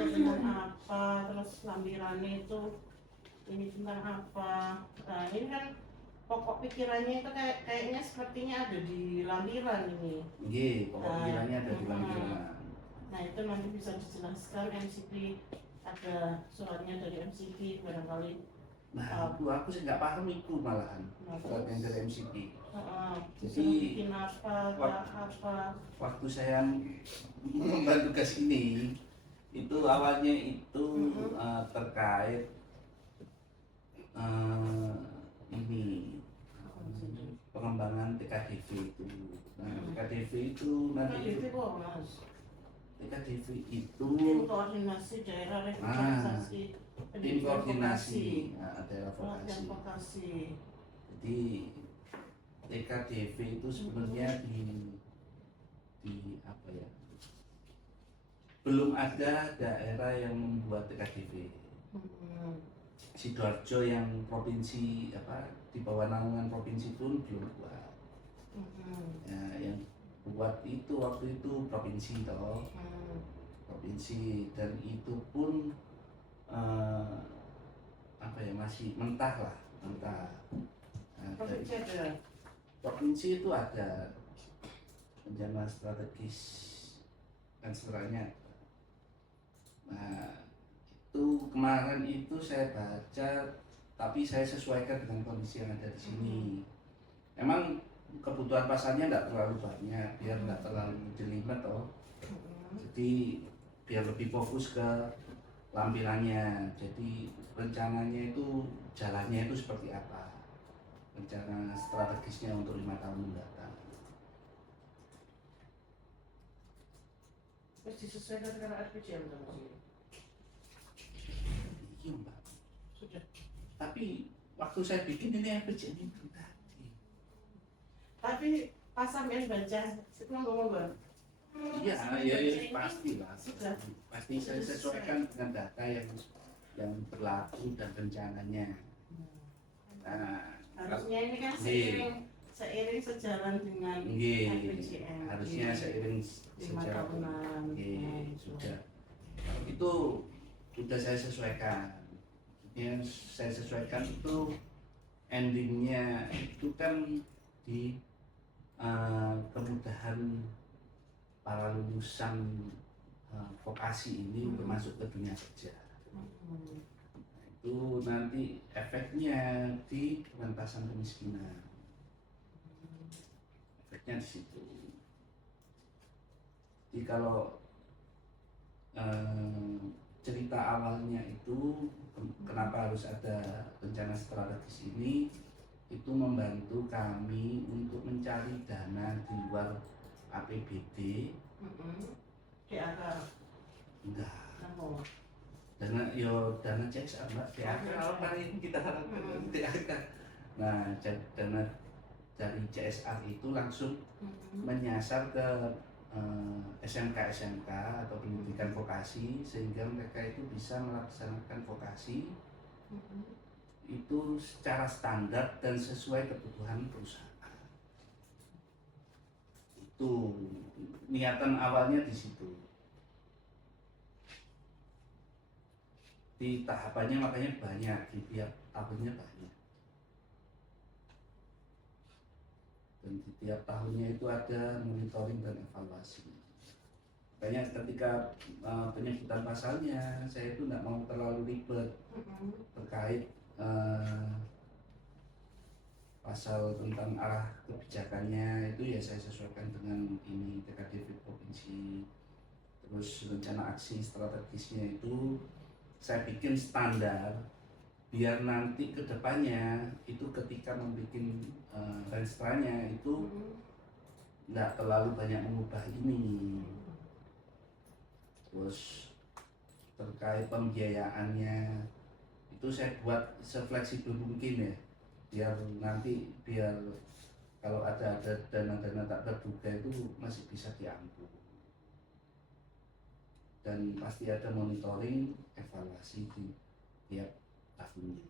kerja dengan apa, terus lampirannya itu ini tentang apa. Nah ini kan pokok pikirannya itu kayaknya sepertinya ada di lampiran ini. Iya, pokok pikirannya ada di lampiran. Nah itu nanti bisa dijelaskan MCP, ada suratnya dari MCP barangkali. Nah, aku sih nggak paham itu malahan surat yang dari MCP. Jadi bikin apa, waktu saya membantu tugas ini, itu awalnya itu terkait ini pengembangan TKDV itu. Nah, TKDV itu nanti TKDV itu tim koordinasi daerah revitalisasi tim koordinasi daerah vokasi. Jadi TKDV itu sebenarnya di apa ya? Belum ada daerah yang membuat TKDV. Sidoarjo yang provinsi apa di bawah naungan provinsi pun belum buat. Ya, yang buat itu waktu itu provinsi toh, provinsi, dan itu pun apa ya, masih mentah lah, mentah. Nah, provinsi itu ada rencana strategis dan sebagainya. Nah itu kemarin itu saya baca, tapi saya sesuaikan dengan kondisi yang ada di sini. Emang kebutuhan pasarnya tidak terlalu banyak, biar tidak terlalu jelimet toh. Jadi biar lebih fokus ke lampirannya. Jadi rencananya itu jalannya itu seperti apa, rencana strategisnya untuk 5 tahun mendatang. Terus disesuaikan dengan RPJM kan? Iya Mbak. Sudah. Tapi waktu saya bikin ini RPJM itu tadi. Tapi pas sampean baca, itu ngomong. Iya, pasti lah. Pasti saya sesuaikan dengan data yang berlaku dan rencananya. Nah, harusnya ini kan seiring sejalan dengan RPJM. Harusnya seiring sejalan. Sudah. Itu sudah saya sesuaikan. Yang saya sesuaikan itu endingnya itu kan di kemudahan para lulusan vokasi ini untuk masuk ke dunia kerja. Itu nanti efeknya di pengentasan kemiskinan. Efeknya di situ. Jadi kalau cerita awalnya itu kenapa harus ada rencana strategis ini, itu membantu kami untuk mencari dana di luar APBD. DAK? Enggak. Dana CSR Mbak, DAK kalau ini kita harapkan DAK. Nah, dana dari CSR itu langsung menyasar ke SMK atau pendidikan vokasi, sehingga mereka itu bisa melaksanakan vokasi itu secara standar dan sesuai kebutuhan perusahaan. Itu niatan awalnya di situ. Di tahapannya makanya banyak, di tiap tahunnya banyak. Dan di tiap tahunnya itu ada monitoring dan evaluasi. Makanya ketika penyebutan pasalnya, saya itu tidak mau terlalu ribet terkait pasal tentang arah kebijakannya. Itu ya saya sesuaikan dengan ini TKDV provinsi. Terus rencana aksi strategisnya itu saya bikin standar, biar nanti kedepannya itu ketika membuat renstranya itu nggak terlalu banyak mengubah ini. Terus terkait pembiayaannya itu saya buat sefleksibel mungkin ya, biar kalau ada dana-dana tak terduga itu masih bisa diambil. Dan pasti ada monitoring evaluasi di tiap tahunnya.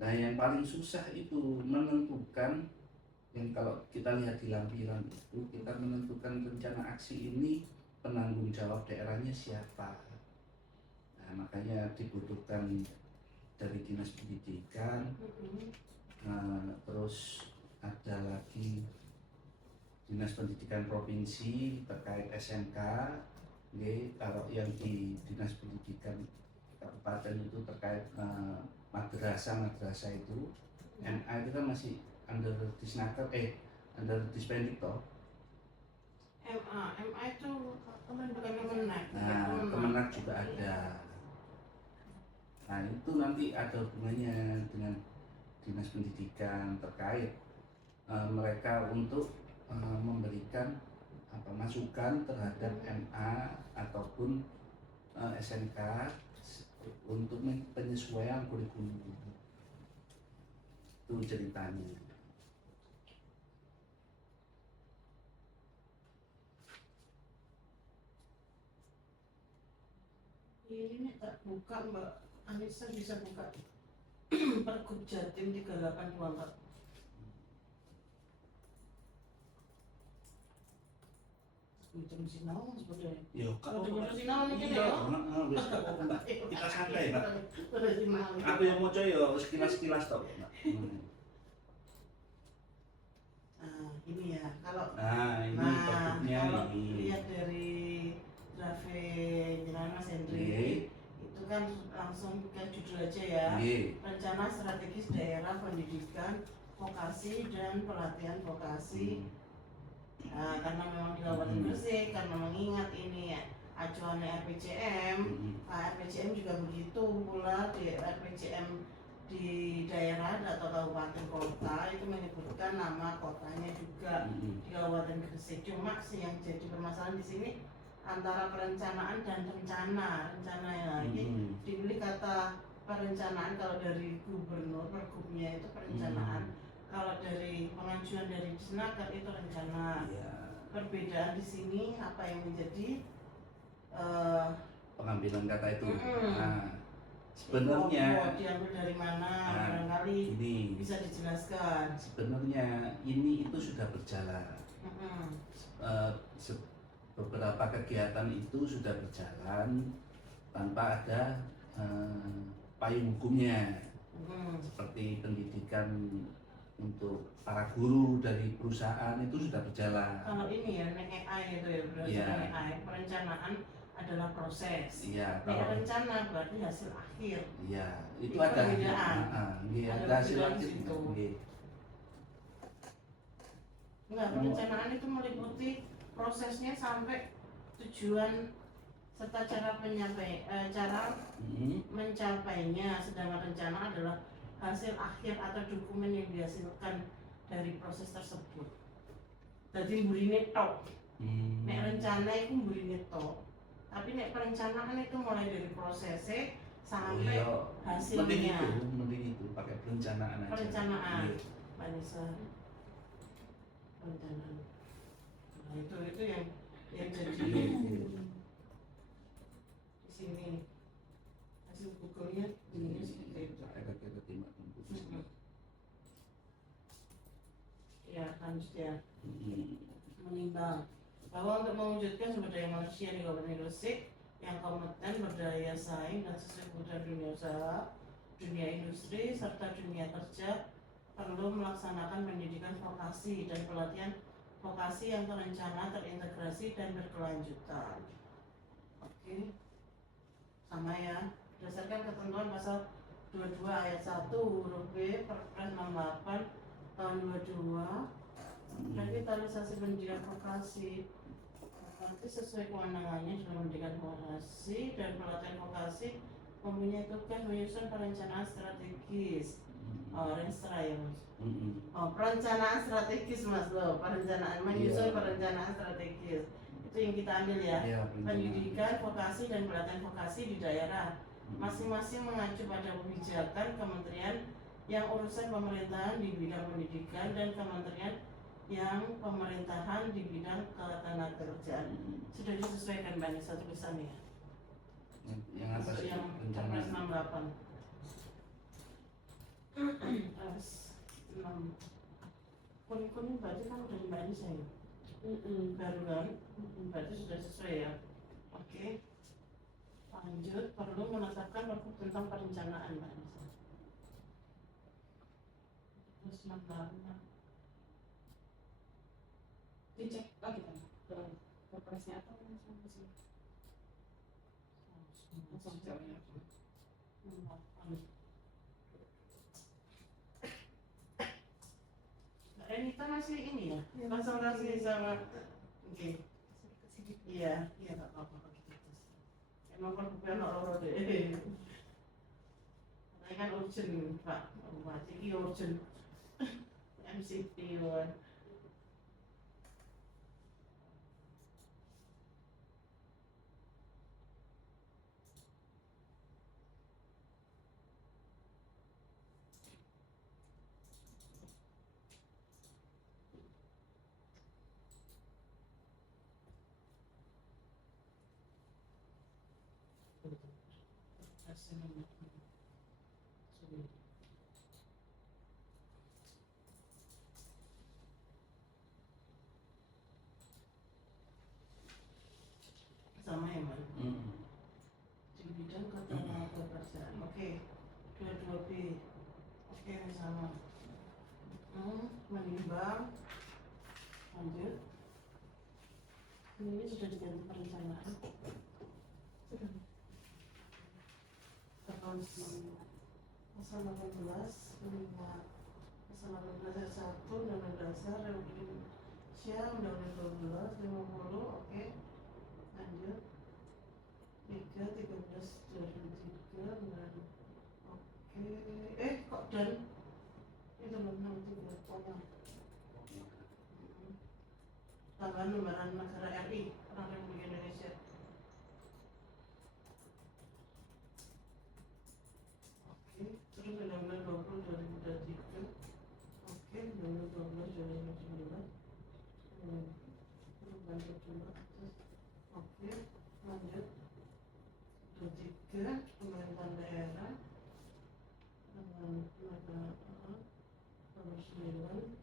Nah, yang paling susah itu menentukan, yang kalau kita lihat di lampiran itu, kita menentukan rencana aksi ini penanggung jawab daerahnya siapa. Nah, makanya dibutuhkan dari dinas pendidikan. Terus ada lagi dinas pendidikan provinsi terkait SMK. Kalau yang di dinas pendidikan kabupaten itu terkait madrasah itu, MA itu kan masih under Disnaker, under Dispendik toh. MA itu bukan Kemenak. Nah, Kemenak juga ada. Nah, itu nanti ada hubungannya dengan dinas pendidikan terkait mereka untuk memberikan masukan terhadap MA ataupun SMK untuk penyesuaian kurikulum. Itu ceritanya. Ini tak buka Mbak Anissa, bisa buka Pergub Jatim 3824. Jam sinau sebetulnya. Yo, Kalau jam sinau ini kan ya. Kita santai, Mbak. Udah sinau. Aku yang mau coy yo sekilas toh, Mbak. Nah, ini ya. Kalau Ini pergubnya kalau ini. lihat dari draft jenengan Mas Hendri, itu kan langsung ke judul aja ya. Rencana strategis daerah pendidikan vokasi dan pelatihan vokasi. Nah, karena memang di Kabupaten Gresik, karena mengingat ini ya acuannya RPJM, RPJM juga begitu pula di RPJM di daerah atau kabupaten kota itu menyebutkan nama kotanya juga di Kabupaten Gresik. Cuma sih yang jadi permasalahan di sini antara perencanaan dan rencana ya. Ini dibeli kata perencanaan kalau dari gubernur, pergubnya itu perencanaan. Kalau dari pengajuan dari Disnaker itu rencana. Perbedaan di sini apa yang menjadi pengambilan kata itu. Sebenarnya diambil dari mana, barangkali ini bisa dijelaskan. Sebenarnya ini itu sudah berjalan. Beberapa kegiatan itu sudah berjalan tanpa ada payung hukumnya. Seperti pendidikan untuk para guru dari perusahaan itu sudah berjalan. Kalau ini ya AI itu ya berdasarkan AI, perencanaan adalah proses. Kalau rencana berarti hasil akhir. Itu ada perbedaan. Ada hasil akhir itu. Enggak, perencanaan itu meliputi prosesnya sampai tujuan serta cara mencapainya, sedangkan rencana adalah hasil akhir atau dokumen yang dihasilkan dari proses tersebut. Jadi mburine tok. Nek rencana itu mburine tok. Tapi nek perencanaan itu mulai dari prosesnya sampai hasilnya. Mending itu pakai perencanaan aja. Perencanaan. Pak Nisa. Perencanaan. Nah, itu yang jadi di sini hasil Google-nya ini seperti itu. Ya, lanjut ya. Menimbang bahwa untuk mewujudkan sumber daya manusia di Kabupaten Gresik yang kompeten, berdaya saing dan sesuai kebutuhan dunia usaha, dunia industri serta dunia kerja, perlu melaksanakan pendidikan vokasi dan pelatihan vokasi yang terencana, terintegrasi dan berkelanjutan. Oke, sama ya. Berdasarkan ketentuan pasal 22 ayat 1 huruf B Perpres 68 tahun 22, revitalisasi pendidikan vokasi nanti sesuai kewenangannya dalam pendidikan vokasi dan pelatihan vokasi mempunyai tugas menyusun perencanaan strategis. Renstra ya Mas. Perencanaan strategis Mas loh, perencanaan menyusun perencanaan strategis. Itu yang kita ambil ya. Pendidikan vokasi dan pelatihan vokasi di daerah masing-masing mengacu pada kebijakan kementerian yang urusan pemerintahan di bidang pendidikan dan kementerian yang pemerintahan di bidang ketenagakerjaan. Sudah disesuaikan banyak satu tulisan ya. Yang atas yang Perpres 68. Terus 6. Kuning-kuning berarti kan udah Mbak Anissa ya? Baru kan? Berarti sudah sesuai ya. Oke, lanjut. Perlu menetapkan pergub tentang perencanaan, Mbak Anissa. Terus mana? Dicek lagi kan ke perpresnya atau langsung sih? Langsung jawabnya. Renita masih ini ya? Konsultasi sama. Oke. Iya, iya nggak apa-apa gitu. Emang pergubnya nggak loro deh. Ini kan urgent, Pak. Bupati ini urgent. MCP one. Sama ya, Mbak? Di bidang ketenagakerjaan. Oke, 22B. Oke, sama. Menimbang. Lanjut. Ini sudah diganti perencanaan. Terus pasal 18 menimbang. Pasal 18 ayat 1 Undang-Undang Dasar Republik Indonesia Undang-Undang 12 50. Oke. Lanjut. 3/13/2003 dan oke, kok dan itu belum 63 pokoknya tambahan lembaran negara RI orang Republik Indonesia. Oke, terus Undang-Undang 20 2023. Oke, Undang-Undang 12 2019 perubahan kedua. Oke, lanjut. 23 pemerintahan daerah dengan lembaga nomor 9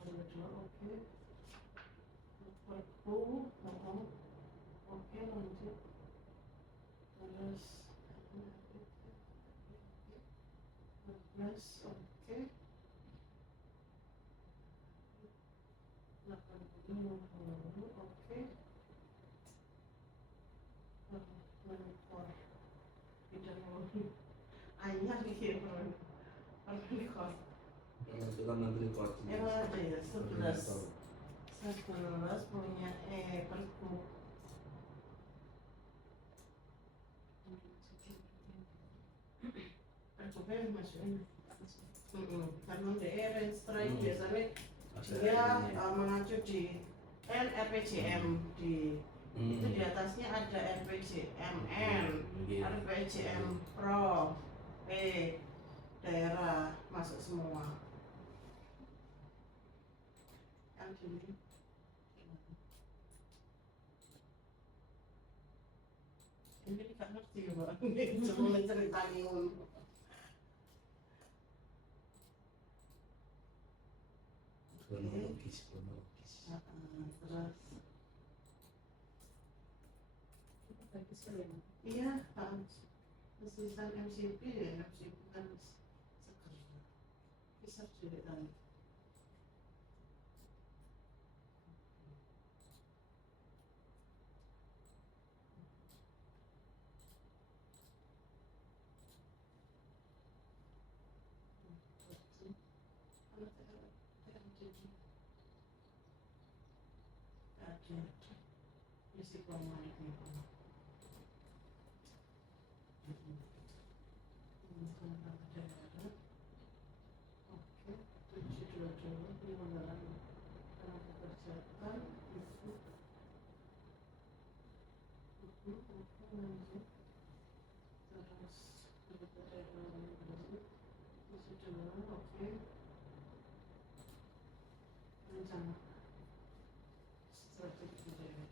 kedua. Oke, perpu. Oke, lanjut. Terus 14. Oke, 80 60. Oke, menekor bidang ayah gitu pernikor Itu kan menteri koordinasi. emang ada ya 11 punya perpu. Perpuknya masukin. Karena DR strike biasanya dia mengacu di RPJM di itu di atasnya ada RPJMN, RPJM Pro, P daerah masuk semua. Yang ini nggak ngerti ya, Mbak. Ini cuma menceritain. Kronologis. Terus bagus sekali ya. iya, asisten MCP ya, MCP kan seger. Bisa ceritain. Ada isi pemain itu. Oke, 722 penyelenggaraan tenaga kerjaan itu. Oke, lanjut. Terus oke. Rencana strategi budaya.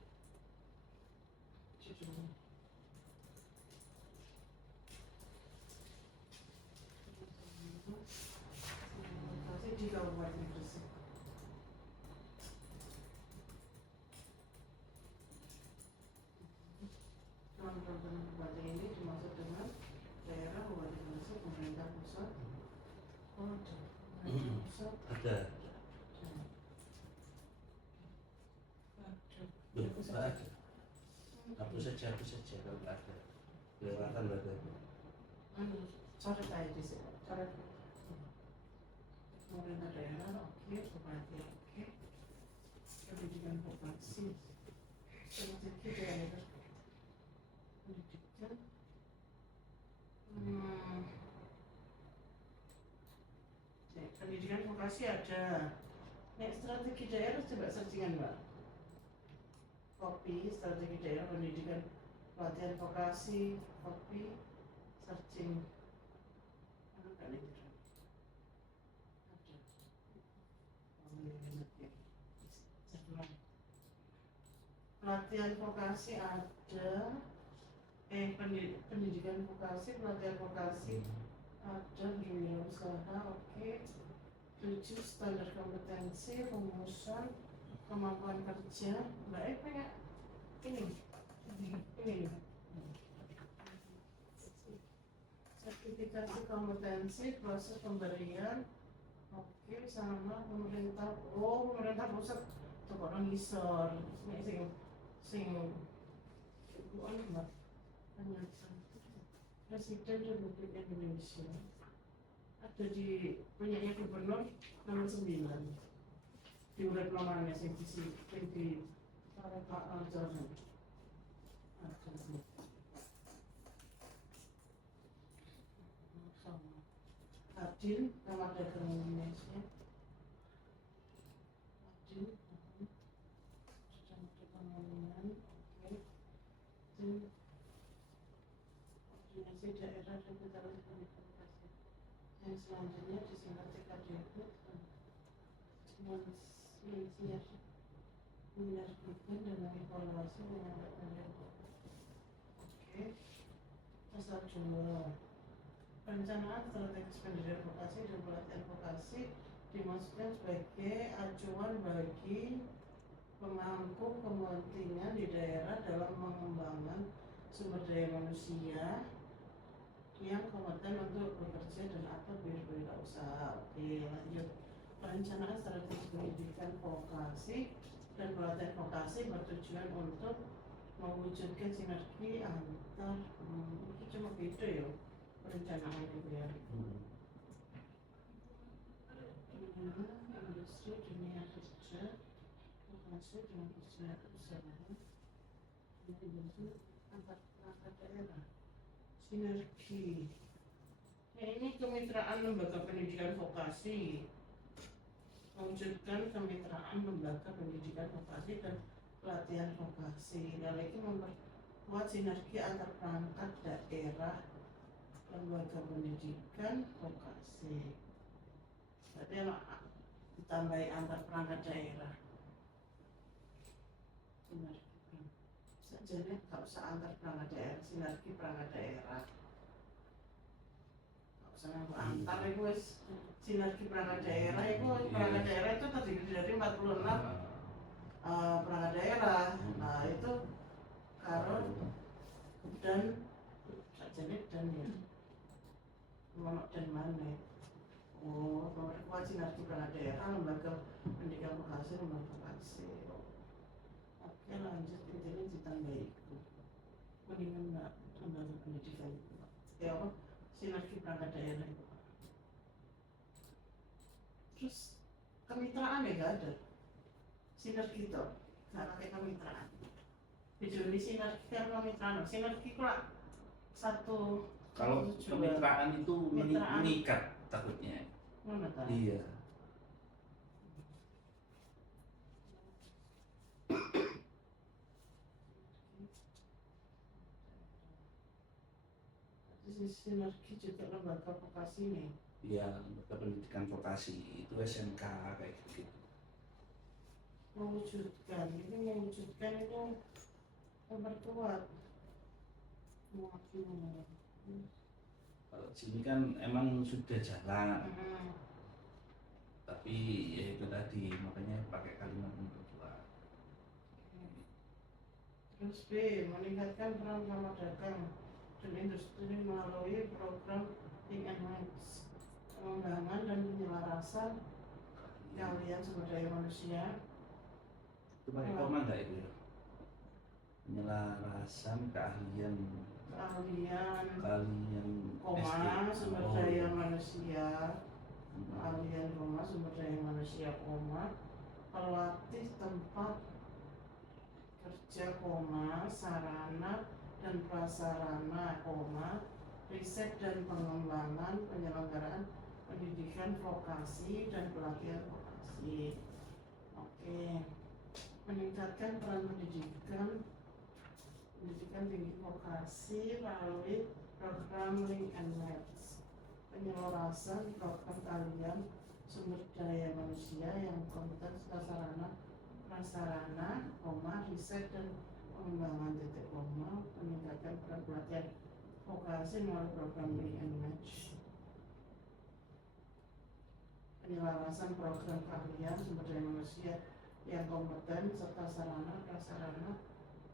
Judulnya. Lokasi di Kabupaten Gresik. kabupaten ini dimaksud dengan daerah kabupaten masuk pemerintah pusat. Oh, ada pemerintah pusat. Ada. Loh, nggak ada. Hapus saja kalau nggak ada. Kelewatan berarti. Coret aja di sini. Coret. Pemerintah daerah, oke. Bupati, oke. Pendidikan vokasi. Pendidikan daerah. Pendidikan. Pendidikan vokasi ada. Strategi daerah coba searchingan Mbak. Kopi, strategi daerah pendidikan pelatihan vokasi, kopi, searching. Ada. Pelatihan vokasi ada. Pendidikan vokasi, pelatihan vokasi ada, berwirausaha, oke. 7 standar kompetensi, rumusan, kemampuan kerja. Mbak punya ini sertifikasi kompetensi, proses pemberian, oke, sama pemerintah pusat untuk orang ngisor sing Mbak Presiden Republik Indonesia ada di punyanya gubernur nomor 9 di urip nomornya sing di Pak Aljaran. Adil, Kamar Dagang Indonesia. Adil, pembangunan, oke. Koordinasi daerah dan Ketahuan Komunikasi. Yang selanjutnya disingkat CKDP. Menyerbukan dan mengevaluasi menyampaikan. Oke. Pasal 2. Perencanaan strategis pendidikan vokasi dan pelatihan vokasi dimaksudkan sebagai acuan bagi pemangku kepentingan di daerah dalam mengembangkan sumber daya manusia yang kompeten untuk bekerja dan atau berwirausaha. Oke, lanjut. Perencanaan strategis pendidikan vokasi dan pelatihan vokasi bertujuan untuk mewujudkan sinergi antar itu cuma gitu ya perencanaan itu ya. Industri dunia kerja vokasi dengan usaha industri antar perangkat daerah sinergi. Nah, ini kemitraan lembaga pendidikan vokasi, mewujudkan kemitraan lembaga pendidikan vokasi dan pelatihan vokasi. Hal itu memperkuat sinergi antar perangkat daerah lembaga pendidikan vokasi. Berarti ditambahi antar perangkat daerah. Sinergi. Sajane nggak usah antar perangkat daerah, sinergi perangkat daerah. Nggak usah antar itu wis sinergi perangkat daerah itu perangkat daerah itu terdiri dari 46 perangkat daerah. Nah itu karo dan sajane dan ya mana dan mana. Oh, memperkuat sinergi perangkat daerah lembaga pendidikan vokasi lembaga vokasi. Oke, lanjut intinya ditambah itu mendingan nggak lembaga pendidikan ya apa sinergi perangkat daerah itu. Terus kemitraan ya nggak ada sinergi itu nggak pakai kemitraan. Biduni sinergi kan kemitraan. Sinergi kok satu. Kalau kemitraan itu mengikat takutnya. Iya. Sinergi juga lembaga vokasi nih. Iya, lembaga pendidikan vokasi itu SMK kayak gitu. Mewujudkan itu memperkuat. Kalau sini kan emang sudah jalan, tapi ya itu tadi makanya pakai kalimat memperkuat. Terus B. Meningkatkan peran kamar dagang dan industri melalui program Think and Match, pengembangan dan penyelarasan keahlian sumber daya manusia, Itu pakai koma nggak itu ya? Penyelarasan keahlian koma sumber Oh. daya manusia, keahlian koma sumber daya manusia koma, pelatih tempat kerja koma, sarana dan prasarana koma, riset dan pengembangan penyelenggaraan pendidikan vokasi dan pelatihan vokasi. Oke. Meningkatkan peran pendidikan tinggi vokasi melalui program Link and Match, penyelarasan program keahlian sumber daya manusia yang kompeten serta sarana prasarana, riset dan pengembangan titik koma, meningkatkan peran pelatihan vokasi melalui program Link and Match, penyelarasan program keahlian sumber daya manusia yang kompeten serta sarana prasarana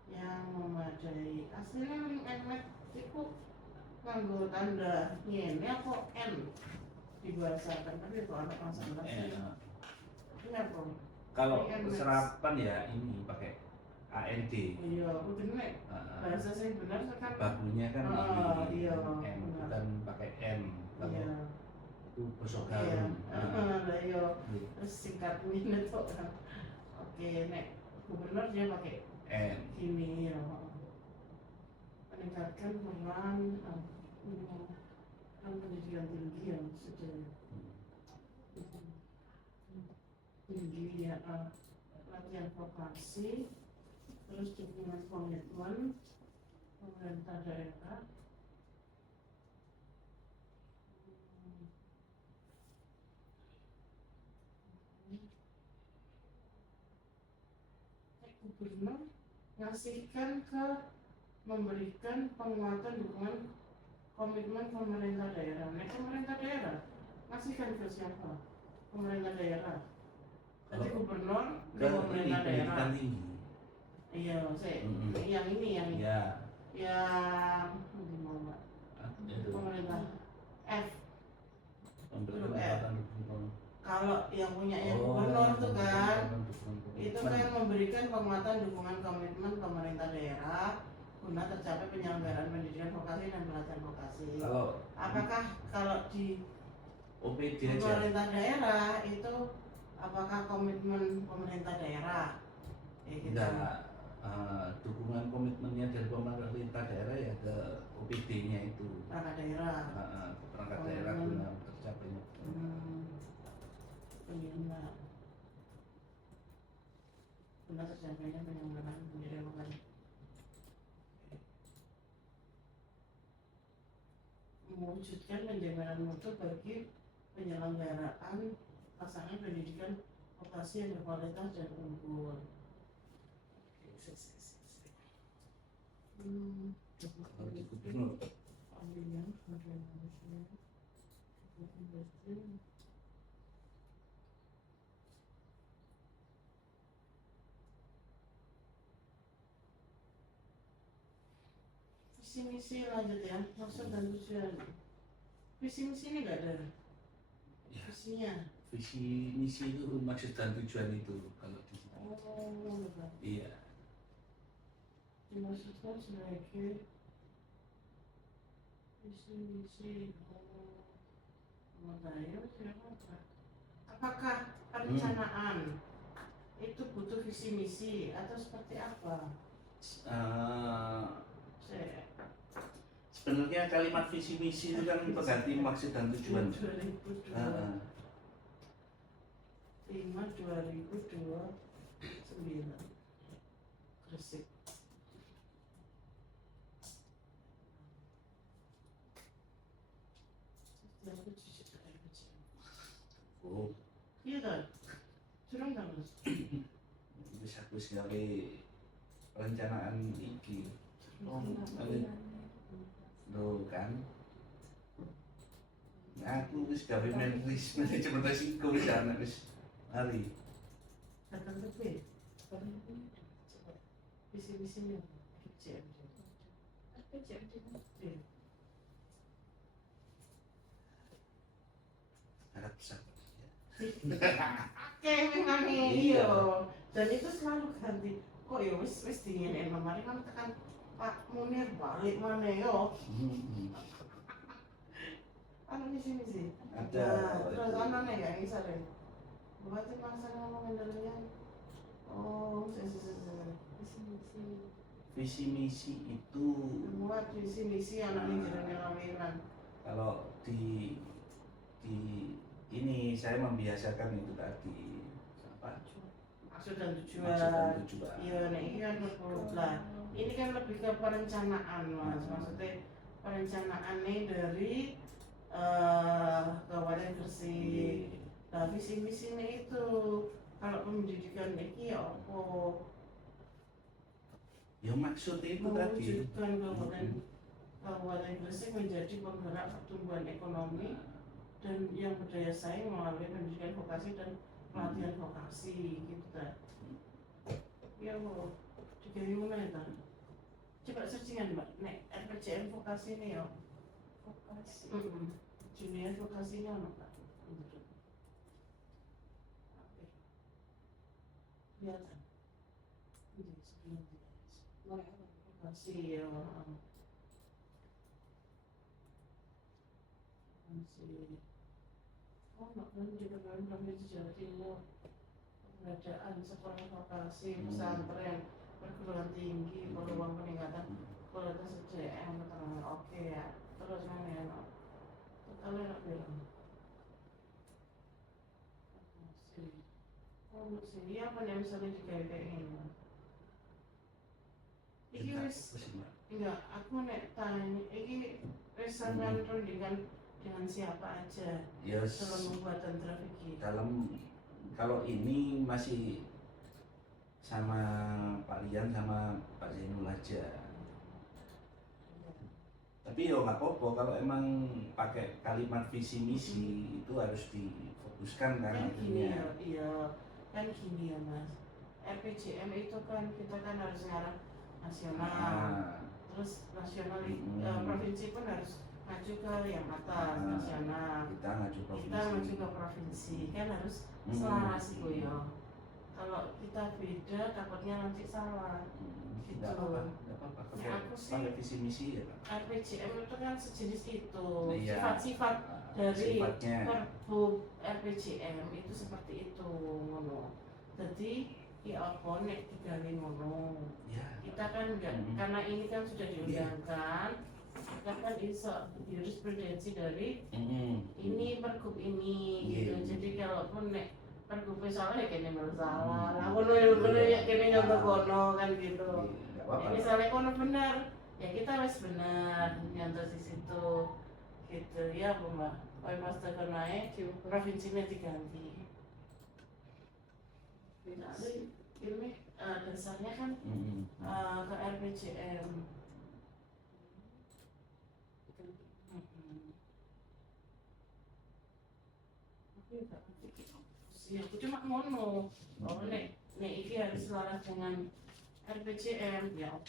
yang memadai. Aslinya Link and Match itu nganggo tanda ngene apa N dibahasakan, tapi kalau anak masalah sih ini apa? Kalau Link and Match. serapan ya ini pakai AND. Iya, bener. Bahasa saya benar sekarang. Bakunya kan ini iya, M, benar. bukan pakai M. Kalau Iya. itu bosok Iya. gaul. Lah iya. Terus singkat ini tuh. Oke, nek gubernur dia pakai N. ini ya. Meningkatkan peran pendidikan tinggi yang sudah tinggi ya, pelatihan vokasi, terus dukungan komitmen pemerintah daerah, gubernur ngasihkan ke memberikan penguatan dukungan komitmen pemerintah daerah. Nah, pemerintah daerah ngasihkan ke siapa? Pemerintah daerah. Jadi gubernur ke pemerintah daerah. Pendidikan tinggi. Iya, Mm-mm. yang ini yang Ya. gimana? Itu. Pemerintah F. Pemberian Huruf F. kekuatan dukungan. Kalau yang punyanya gubernur tuh kan, dukungan. itu kan memberikan penguatan dukungan komitmen pemerintah daerah guna tercapai penyelenggaraan pendidikan vokasi dan pelatihan vokasi. Apakah kalau di OPD aja. pemerintah daerah itu apakah komitmen pemerintah daerah? Gitu. Enggak. Dukungan komitmennya dari pemerintah daerah ya ke OPD-nya itu. Perangkat daerah. Perangkat daerah guna tercapainya. Penyelenggaraan. Guna tercapainya penyelenggaraan pendidikan vokasi. Mewujudkan penjagaan mutu bagi penyelenggaraan pasangan pendidikan vokasi yang berkualitas dan unggul. Kalau di gubernur. Keahlian sumber manusia, industri. Visi misi lanjut ya, maksud dan tujuan. Visi misi ini nggak ada Ya, visinya. visi misi itu maksud dan tujuan itu kalau di situ. Oh, betul. Iya. Dimaksudkan sebagai visi misi. Daya siapa? Apakah perencanaan itu butuh visi misi atau seperti apa? Sebenarnya kalimat visi misi itu kan berganti maksud dan tujuan. 2002 2029 Gresik. Oh, Iya kan? Curang kan mas? bisa aku sekali perencanaan iki. Loh kan. Aku wis gawe manajemen risiko wis ana wis hari. Datang ke B. Visi misinya. RPJMD. RPJMD kan. Iya. Harap sabar ya. Oke, memang iya. Dan itu selalu ganti. Kok ya wis dingin mari kan tekan Pak Munir balik mana yo. Anu misi. Ada. Terus anaknya ya bisa deh. Berarti masa ngomongin darinya. Oh, Visi misi itu buat visi misi anaknya jadi lawiran. kalau di ini saya membiasakan itu tadi apa? Maksud dan Maksud dan tujuan. Iya, nah ini kan lah. Ini kan lebih ke perencanaan mas. Maksudnya perencanaan ini dari Kabupaten Gresik. Nah visi misinya itu kalau pendidikan ini ya apa? Ya maksud itu tadi. Mewujudkan Kabupaten Gresik menjadi penggerak pertumbuhan ekonomi dan yang berdaya saing melalui pendidikan vokasi dan pelatihan vokasi gitu kan. Ya lo, juga gimana itu? Coba searchingan mbak, nek RPJM vokasi ini ya. Vokasi. Junior vokasinya apa mbak? Kelihatan. Ini sebelum vokasi ya. Masih. Oh, mbak kan juga kan di Jawa Timur. Pengadaan sekolah vokasi, pesantren, perguruan tinggi, peluang peningkatan kualitas SDM, keterangan oke ya. Terus mana ya? Totalnya nak bilang. Masih. Iya apa yang misalnya juga kayak ini? Iki wis enggak, aku nek tanya, iki wis sampean dengan siapa aja Yes. dalam pembuatan traffic. Kalau ini masih sama Pak Rian sama Pak Zainul aja. Tapi ya nggak apa-apa kalau emang pakai kalimat visi misi itu harus difokuskan kan Kan gini akhirnya. ya, iya kan gini ya mas. RPJM itu kan kita kan harus ngarah nasional, terus nasional provinsi pun harus maju ke yang atas nasional. Kita maju provinsi. Kita maju ke provinsi kan harus selaras itu ya. Kalau kita beda takutnya nanti salah. Gitu. Nggak apa-apa. Ya, aku sih Pakai visi misi ya Pak. RPJM itu kan sejenis itu. Iya. Sifat-sifat dari sifatnya. Perbu RPJM itu seperti itu ngono. Jadi ya apa nek digawe ngono. Ya. Kita kan enggak karena ini kan sudah diundangkan. Kita kan iso jurisprudensi dari ini pergub ini gitu. Jadi kalaupun nek pergub salah ya kene bersalah. Lah ngono ya kene nyontoh kono kan gitu. Ya, misalnya kono benar, ya kita wis benar nyontoh di situ gitu ya Bu Mbak. Oi Mas Tegar naik, provinsinya diganti. Jadi ini dasarnya kan ke RPJM. Ya, aku cuma ngono. Oh, nek ini harus selaras dengan RPJM, ya oke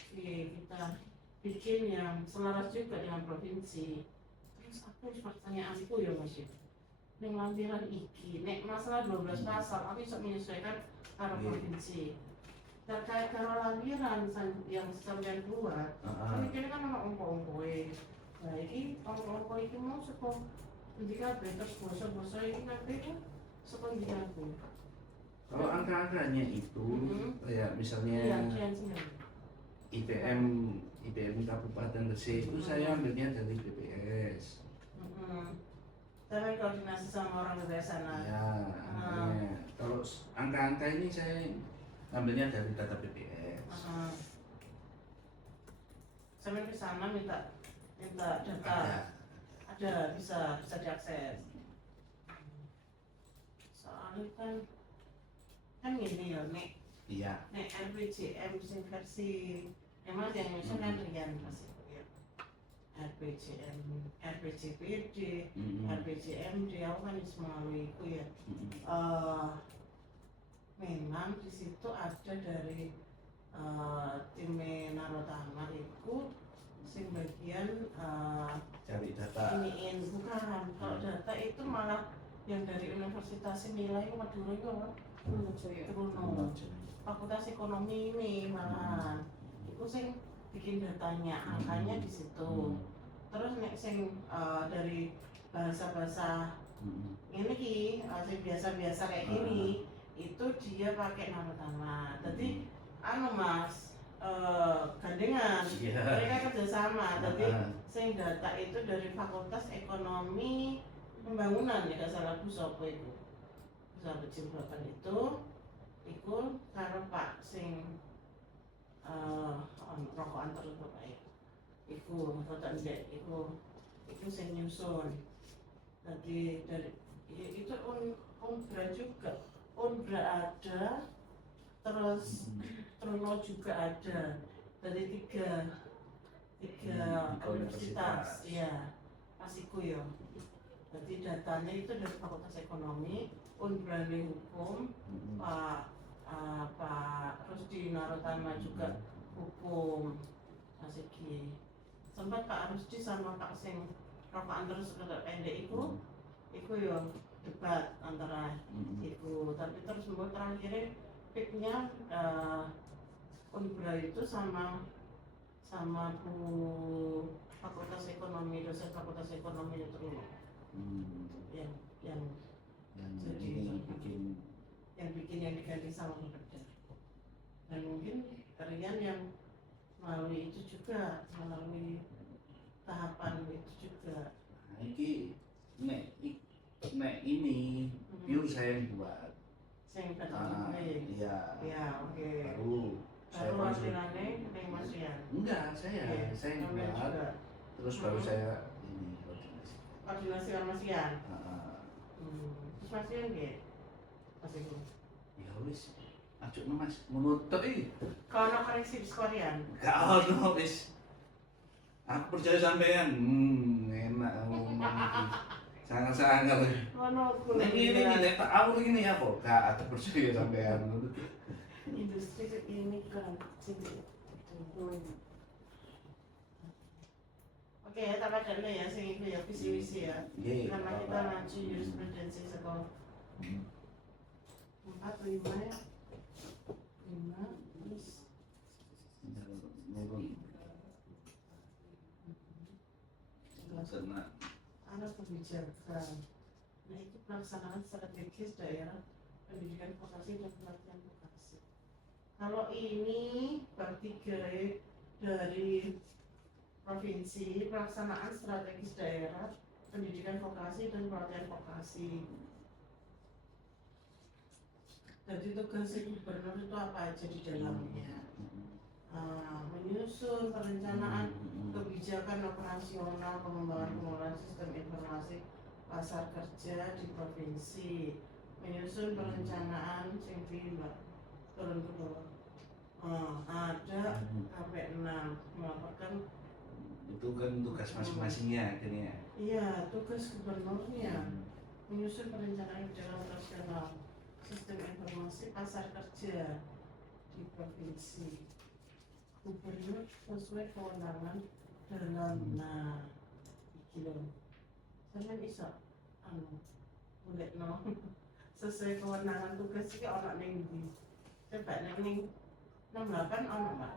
kita bikin yang selaras juga dengan provinsi. Terus aku pertanyaanku ya Mas, nek lampiran iki, nek masalah 12 pasal, aku bisa menyesuaikan karo provinsi. Terkait karo lampiran yang sampean buat, kan ini kan ana ongko-ongkoe. Nah ini ongko-ongko iki mau saka ketika terus bosok-bosok ini nanti kan saka ndi. Kalau angka-angkanya itu kayak misalnya IPM Kabupaten Gresik itu saya ambilnya dari BPS. Tapi koordinasi sama orang dari sana. Ya, kalau angka-angka ini saya ambilnya dari data BPS. Sampai ke sana minta data. Ada bisa diakses. Soalnya kan gini ya nek RPJM versi emang yang Indonesia kan Rian pasti ya. RPJM, RPJPD, RPJMD aku kan melalui itu ya. Memang di situ ada dari time Narotama itu sing bagian Cari data. iniin bukan, kalau data itu malah yang dari Universitas Nilai Madura itu apa? Truno. Fakultas Ekonomi ini malahan itu sing bikin datanya, angkanya di situ. Terus nek sing dari bahasa-bahasa ini ki sing biasa-biasa kayak gini itu dia pakai Narotama. Jadi anu Mas, gandengan Iya. mereka kerjasama. Jadi sing data itu dari Fakultas Ekonomi Pembangunan ya gak salah Bu Sopo itu sampai jembatan itu karo Pak sing rokokan terus Bapak iku foto ndek iku sing nyusun. Jadi dari itu Unbra juga, Unbra ada, terus Truno juga ada. Dari tiga universitas, ya pasiku ya. Jadi datanya itu dari Fakultas Ekonomi, Unbra Hukum, Pak Rusdi Narotama juga hukum, Masiki. Sempat Pak Rusdi sama Pak sing rokokan terus pendek itu ya debat antara itu. Tapi terus membuat terakhirnya picknya Unbra itu sama Bu Fakultas Ekonomi, dosen Fakultas Ekonomi itu yang jadi yang bikin yang diganti sama berbeda. Dan mungkin kalian yang melalui itu juga, melalui tahapan itu juga. Nah, nek ini pure saya yang buat. Saya yang Iya. ya oke. Baru Baru hasilnya neng Mas Rian. Enggak, saya yang buat. Juga. Terus baru saya ini Koordinasi sama Mas Rian. Terus Mas Rian nggih? Mas Ibu. Ya wis, ajuk Mas menutup iki. Kalau ada koreksi di sekalian. Gak ono wis. Aku percaya sampean. Enak ngomong iki. Sangat-sangat. Ono Ini nek tak awur ini apa? Gak aku percaya sampean. Industri ini kan kecil. Oke, tak baca dulu ya, sing itu ya, visi-visi ya. Karena kita ngaji jurisprudensi sekolah 4, 5 ya. 5, terus ada kebijakan. Nah itu pelaksanaan strategis daerah pendidikan vokasi dan pelatihan vokasi. Kalau ini bab 3 dari provinsi, pelaksanaan strategis daerah pendidikan vokasi dan pelatihan vokasi. Jadi tugas gubernur itu apa aja di dalamnya? Menyusun perencanaan kebijakan operasional pengembangan sistem informasi pasar kerja di provinsi, menyusun perencanaan turun ke bawah. Ada sampai 6 melaporkan. Itu kan tugas masing-masingnya akhirnya. Iya, tugas gubernurnya menyusun perencanaan kebijakan operasional sistem informasi pasar kerja di provinsi. Gubernur sesuai kewenangan dalam iki lho. Sampeyan iso boleh sesuai kewenangan tugas iki ana ning ndi? Coba ning 68 ana Pak.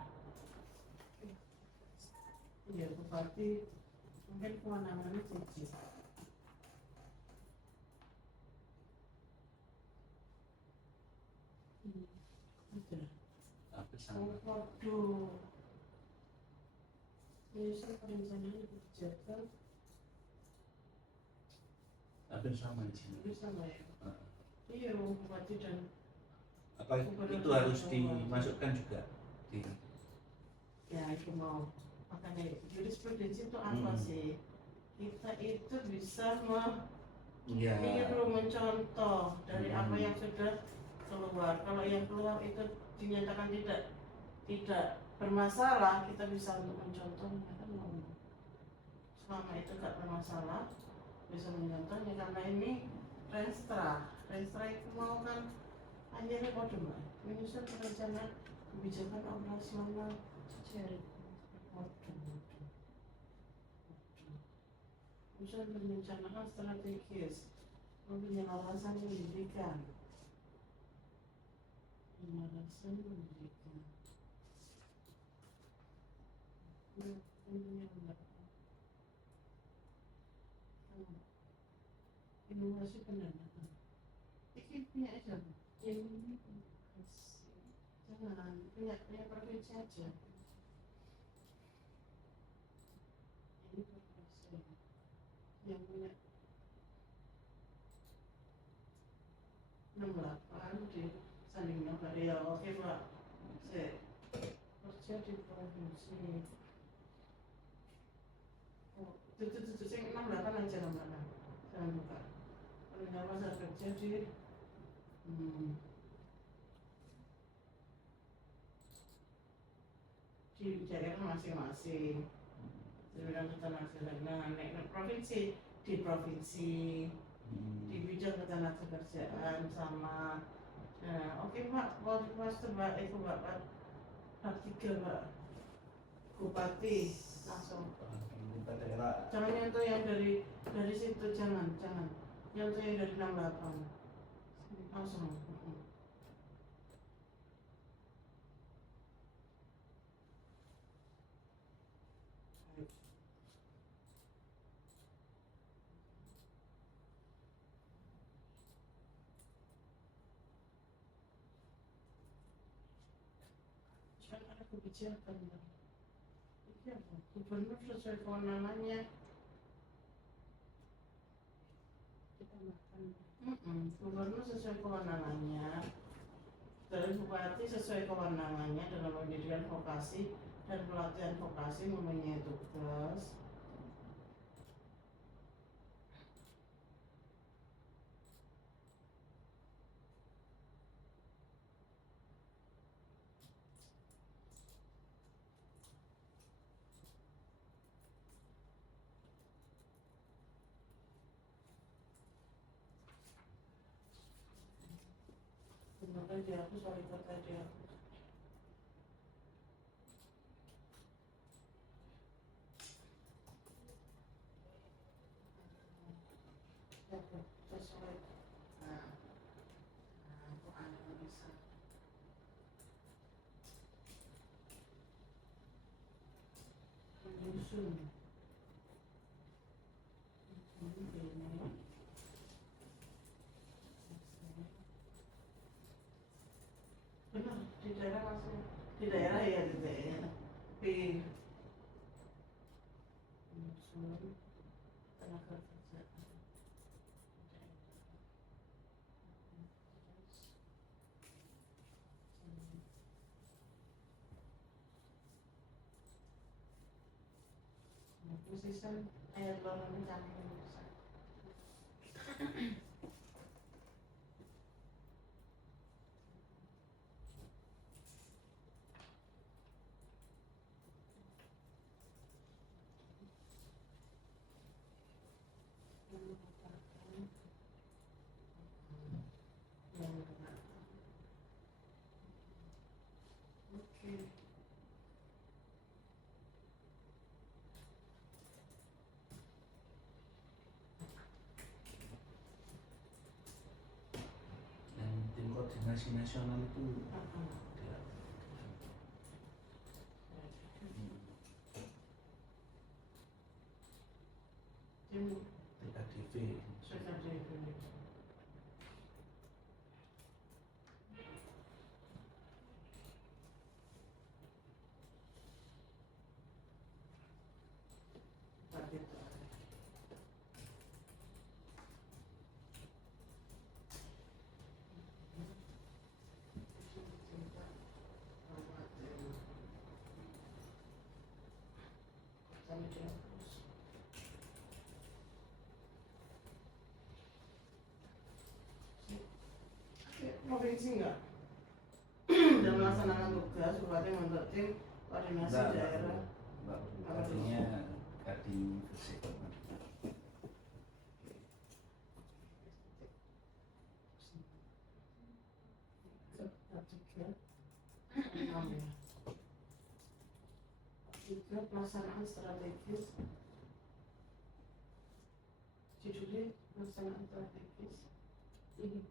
Iya, bupati mungkin kewenangannya siji. Apa sama? Waduh. Menyusun perencanaan kebijakan. Apa sama di sini? Bisa nggak ya? Iya, bupati dan Apa itu harus dimasukkan juga? ya itu mau. Makanya jurisprudensi itu apa sih? Kita itu bisa meniru, mencontoh dari apa yang sudah keluar. Kalau yang keluar itu dinyatakan tidak bermasalah, kita bisa untuk mencontohnya kan ngomong. Selama itu gak bermasalah, bisa mencontohnya karena ini Renstra itu mau kan akhirnya mau menyusun perencanaan kebijakan operasional. Cari. Waduh. Usaha perencanaan strategis, penyelarasan pendidikan, penyelarasan pendidikan, inovasi pendanaan. Ini punya aja, Ini jangan punya provinsi aja. Ini provinsi yang punya 68 di sandingnya Pak ya, oke Pak. Saya kerja di provinsi. Oh, itu saya 68 aja 68. Jangan lupa. Ternyata saya kerja di daerah masing-masing. Bidang ketenagakerjaan, provinsi di provinsi, di bidang ketenagakerjaan sama. Nah, oke Pak, waktu master Pak itu Pak 3 Pak Bupati langsung. Pemerintah daerah. Jangan nyentuh yang dari situ, jangan nyentuh yang dari 68 langsung. Jangan ada kebijakan. Iya, gubernur sesuai kewenangannya. kita makan. Gubernur sesuai kewenangannya, dari bupati sesuai kewenangannya dalam pendidikan vokasi dan pelatihan vokasi mempunyai tugas. Kemudian dihapus, wali kota dihapus. Sesuai. Nah, kok ada bisa. Menyusun. Benar, di daerah langsung. Di daerah ya, di daerah. Menyusun tenaga kerja. Khususnya ayat lorong mencapai besar. Oke. Yang tim koordinasi nasional itu dia. Tim TKDV. sudah di provinsi enggak? Dan melaksanakan tugas bupati membentuk tim koordinasi daerah. Mbak Bupatinya Kadin Gresik. 6 ya. 3 pelaksanaan strategis. Judulnya pelaksanaan strategis. Ini.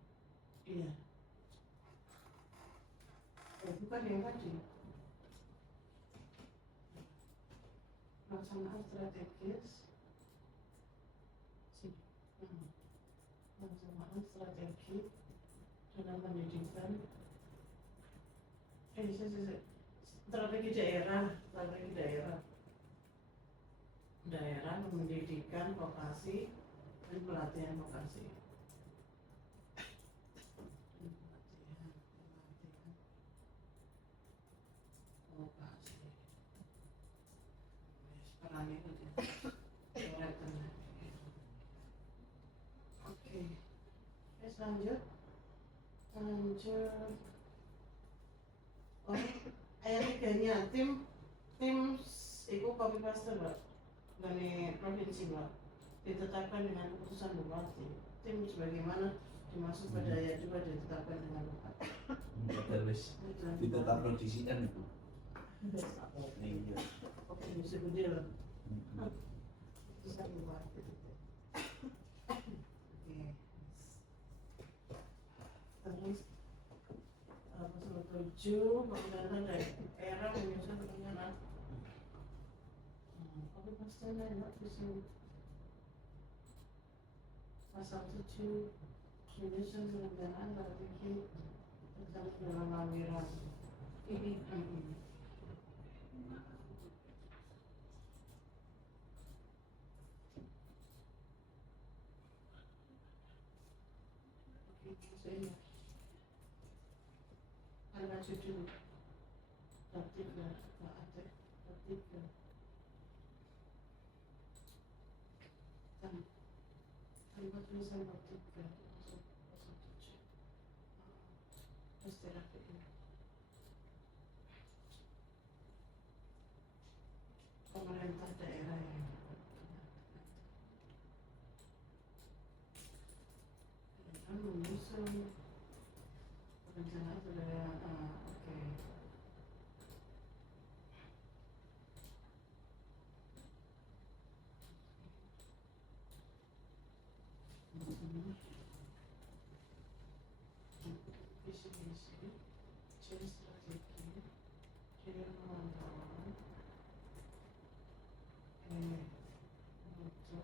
Iya. Bukan yang tadi. Pelaksanaan strategis. Sini. Pelaksanaan strategi dalam pendidikan. Strategi daerah. Daerah pendidikan vokasi dan pelatihan vokasi. Oke, lanjut. Oh, ayat 3-nya tim itu copy paste Mbak dari provinsi Mbak, ditetapkan dengan keputusan bupati. Tim sebagaimana dimaksud pada ayat 2 ditetapkan dengan bupati. Terus ditetapkan di sini itu. Iya. Oke, bisa gede loh. Keputusan bupati. Oke. Terus pasal 7 penggunaan daerah menyusun perencanaan. Tapi pasti enak di sini. Pasal 7 menyusun perencanaan strategi tentang pengambilan. Ini. Oke, saya ada judul tertib dan taat tertib dan tanpa tulisan tertib dan masuk pasal 7 istilah ini pemerintah daerah yang menyusun perencanaan daerah. Oke. Visi-misi, ciri strategi, ciri pemantauan, mutu,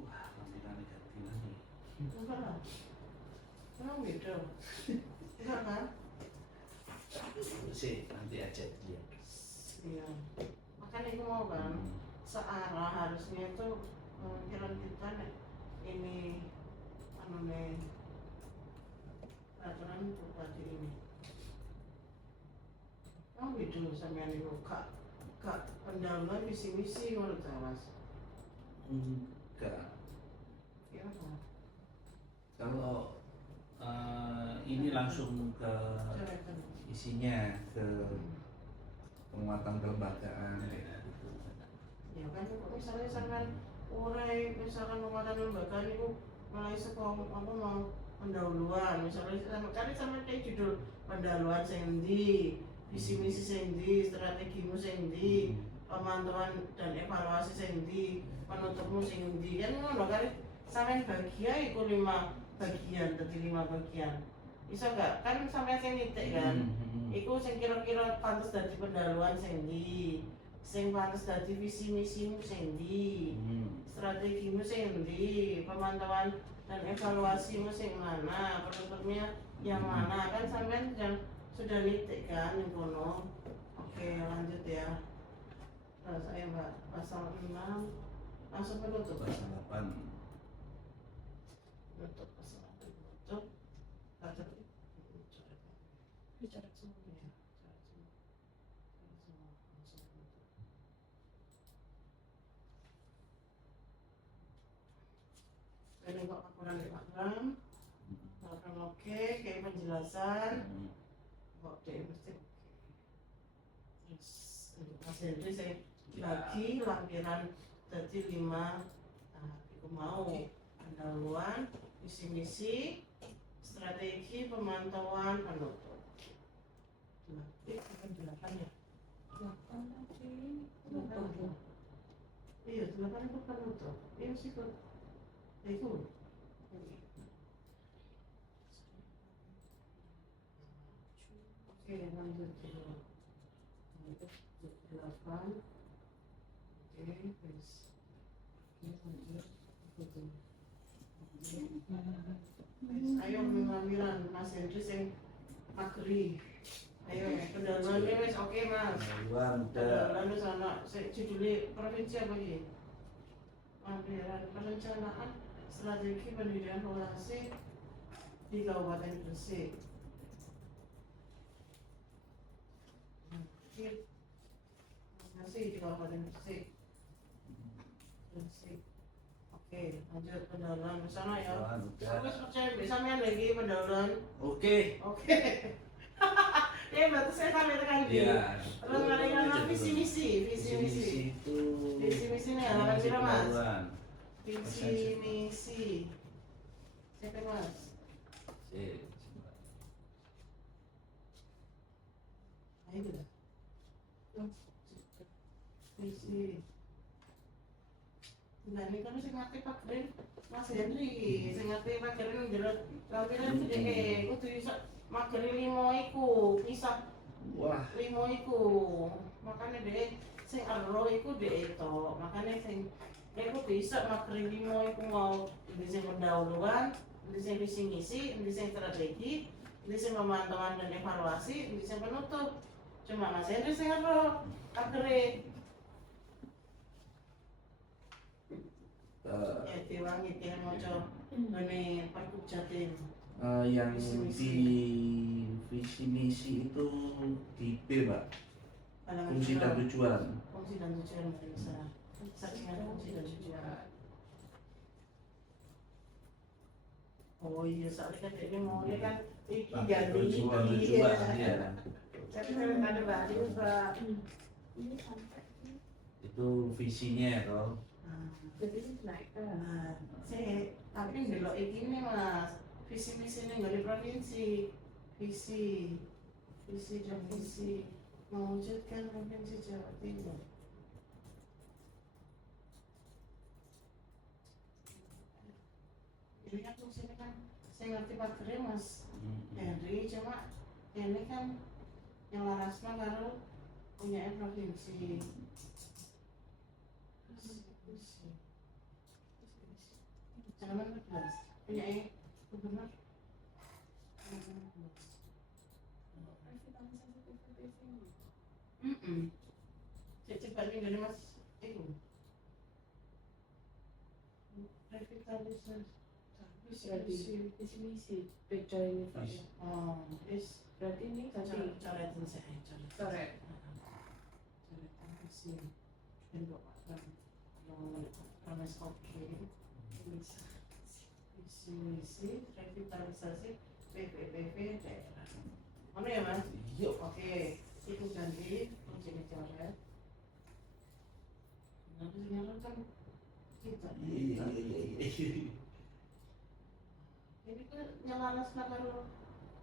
Wah, lampiran negatif nih. enggak lah, emang gitu, enggak kan? Sih, nanti aja dia. Iya, makanya itu mau kan searah harusnya itu pemikiran kita nih ini nih peraturan bupati ini. Emang gitu sampean itu kak pendahuluan visi-misi menurut saya Mas. Enggak. Ya kan? Kalau ini langsung ke isinya, ke penguatan kelembagaan kayak gitu. Ya kan misalnya misalkan penguatan lembaga itu mulai sekolah apa mau pendahuluan misalnya sama kayak judul pendahuluan sendi, visi misi sendi, strategimu sendi, pemantauan dan evaluasi sendi, penutupmu sendi kan ngono kan sampean bagian itu 5 bagian tadi 5 bagian. Bisa gak? Kan sampean sing nitik kan. Iku sing kira-kira pantes dadi pendahuluan sendi, sing pantes dadi visi misimu sendi, strategimu sendi, pemantauan dan evaluasimu sing mana, penutupnya yang mana kan sampean sudah nitik kan yang kono. Oke, lanjut ya. Saya Mbak pasal 6 langsung penutup Pasal 8. penutup pasal 8 penutup. Baca Bicara semua. Ini kok laporan laporan oke, kayak penjelasan kok dia mesti oke. Terus untuk hasil itu saya bagi lampiran jadi 5 aku mau pendahuluan, visi misi, strategi pemantauan penutup. Delapan ya? Iya, 8 itu penutup. Iya sih kok. Itu. Oke, lanjut dulu. Lanjut 8. Oke, terus. Lanjut. Ayo pengambilan Mas Hendris yang magri. Ayo pendalaman ini wis oke Mas. Pendalaman wis ana judulnya provinsi apa iki? Anggaran perencanaan strategi pendidikan vokasi di Kabupaten Gresik. Masih di Kabupaten Gresik. Oke, lanjut pendalaman ke sana ya. Aku percaya bisa main lagi pendalaman. Oke. Ya berarti saya sampai tekan di. Iya. Terus mereka visi misi itu. Visi misi nih halaman berapa Mas? Pendahuluan. Visi misi. Siapa Mas? Ayo dah. Visi. Nah ini kan saya ngerti Pak Green, Mas Henry, saya ngerti Pak Green jelas. Tampilan gede, kudu iso mageri 5 iku, kisah. Wah. 5 iku. Makanya deh sing ero iku dhek itu. Makanya sing kudu iso mageri 5 iku mau di sing pendahuluan, di sing visi misi, di sing strategi, di sing pemantauan dan evaluasi, di sing penutup. Cuma Mas Henry sing ero mageri. Ya diwangi dia moco ngene Perkub Jatim. Yang di visi misi itu di B, Pak. Fungsi dan tujuan. Fungsi dan tujuan bisa. Sajian fungsi dan tujuan. Oh iya, soalnya kan ini mau dia kan iki ganti Tujuan, ya. Tapi kalau ada value Pak. Itu visinya toh. Jadi naik. Saya tapi belok iki nih Mas. Visi misi ini nggak di provinsi. Visi dan visi mewujudkan provinsi Jawa Timur. Ini kan fungsinya kan saya ngerti Pak Gere Mas Henry, cuma ini kan yang larasnya kalau punya provinsi. Halaman 14 punya gubernur. Cepat nih dari Mas itu. Revitalisasi. Visi misi beda ini Pak ya. Oh, is Berarti ini tadi coretin saya coret. Coretan visi. Bentuk apa? Promes oke. Visi misi revitalisasi PPPV daerah. Mana ya Mas? Yuk. Oke, itu ganti fungsi coret. Nanti sekarang kan kita. Iya. Ini kan nyalaras kalau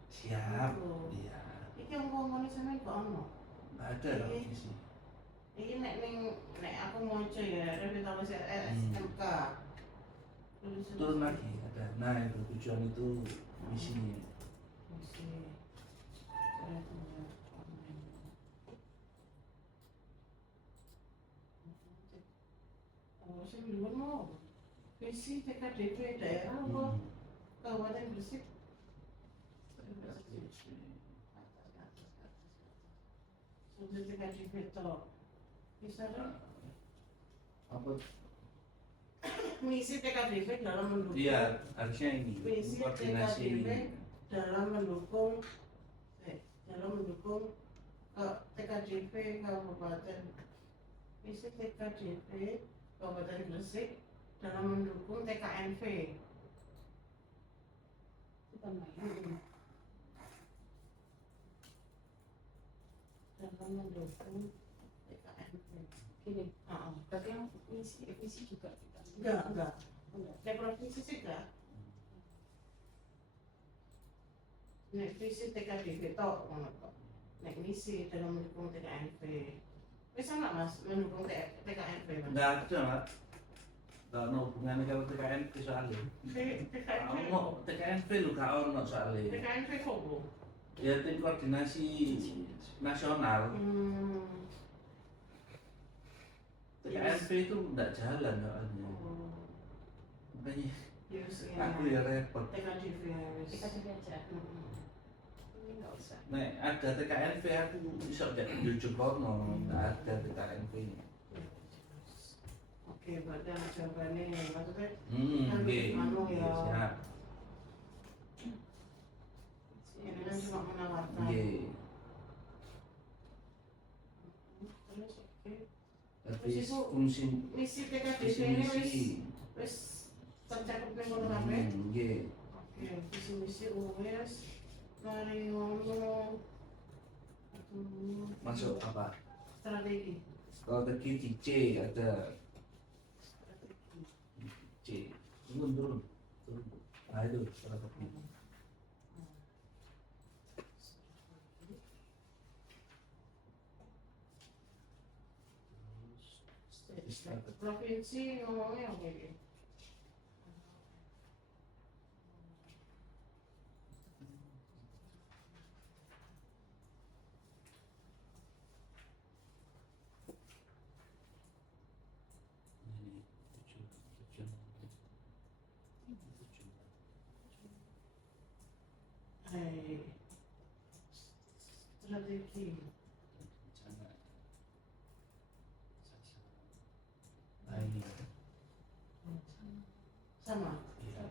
Siap. Iya. iki yang ngomongin sana kok ono. Ada lah visi. Iki nek aku moco ya revitalisasi SMK. Turun lagi ada. Nah itu tujuan itu visinya. Saya dulu mau visi TKDP daerah apa Kabupaten Gresik. Sudah TKDP itu bisa dong. Apa? Misi TKDP dalam mendukung. Iya harusnya ini Misi koordinasi. TKDP dalam mendukung TKDP Kabupaten. Misi TKDP Kabupaten Gresik dalam mendukung TKNV. kita main. Dalam mendukung TKNV. Gini, berarti yang visi juga kita. Enggak. Di provinsi sih enggak. nek visi TKDV tok ngono kok. Nek misi dalam mendukung TKNV. Wis ana Mas mendukung TKNV Mas. Nggak ada Mas. Nggak ada hubungannya kalau TKNV soalnya. TKNV. Ono TKNV lu gak ono soalnya. TKNV kok Bu? Ya tim koordinasi nasional. TKNV itu nggak jalan soalnya. Makanya Yes, aku ya repot. TKDV wis. Kita juga aja. Ini nggak usah. Nek ada TKNV aku bisa gak jujuk kono, nggak ada TKNV. Oke, berarti ada jawabannya maksudnya Oke, anu ya. siap. Ini kan cuma menawarkan. Oke, Terus oke. tapi fungsi Misi TKDV visi ini misi. wis tercakup ning kono kabeh. Oke, Oke, visi misi wis mari ngono. masuk apa? Strategi. Strategi di C ada C. Turun. Nah itu strategi. Provinsi ngomongnya oke. Ini tujuan. Hai. Strategi. Rencana. Nah ini. Sama. Iya.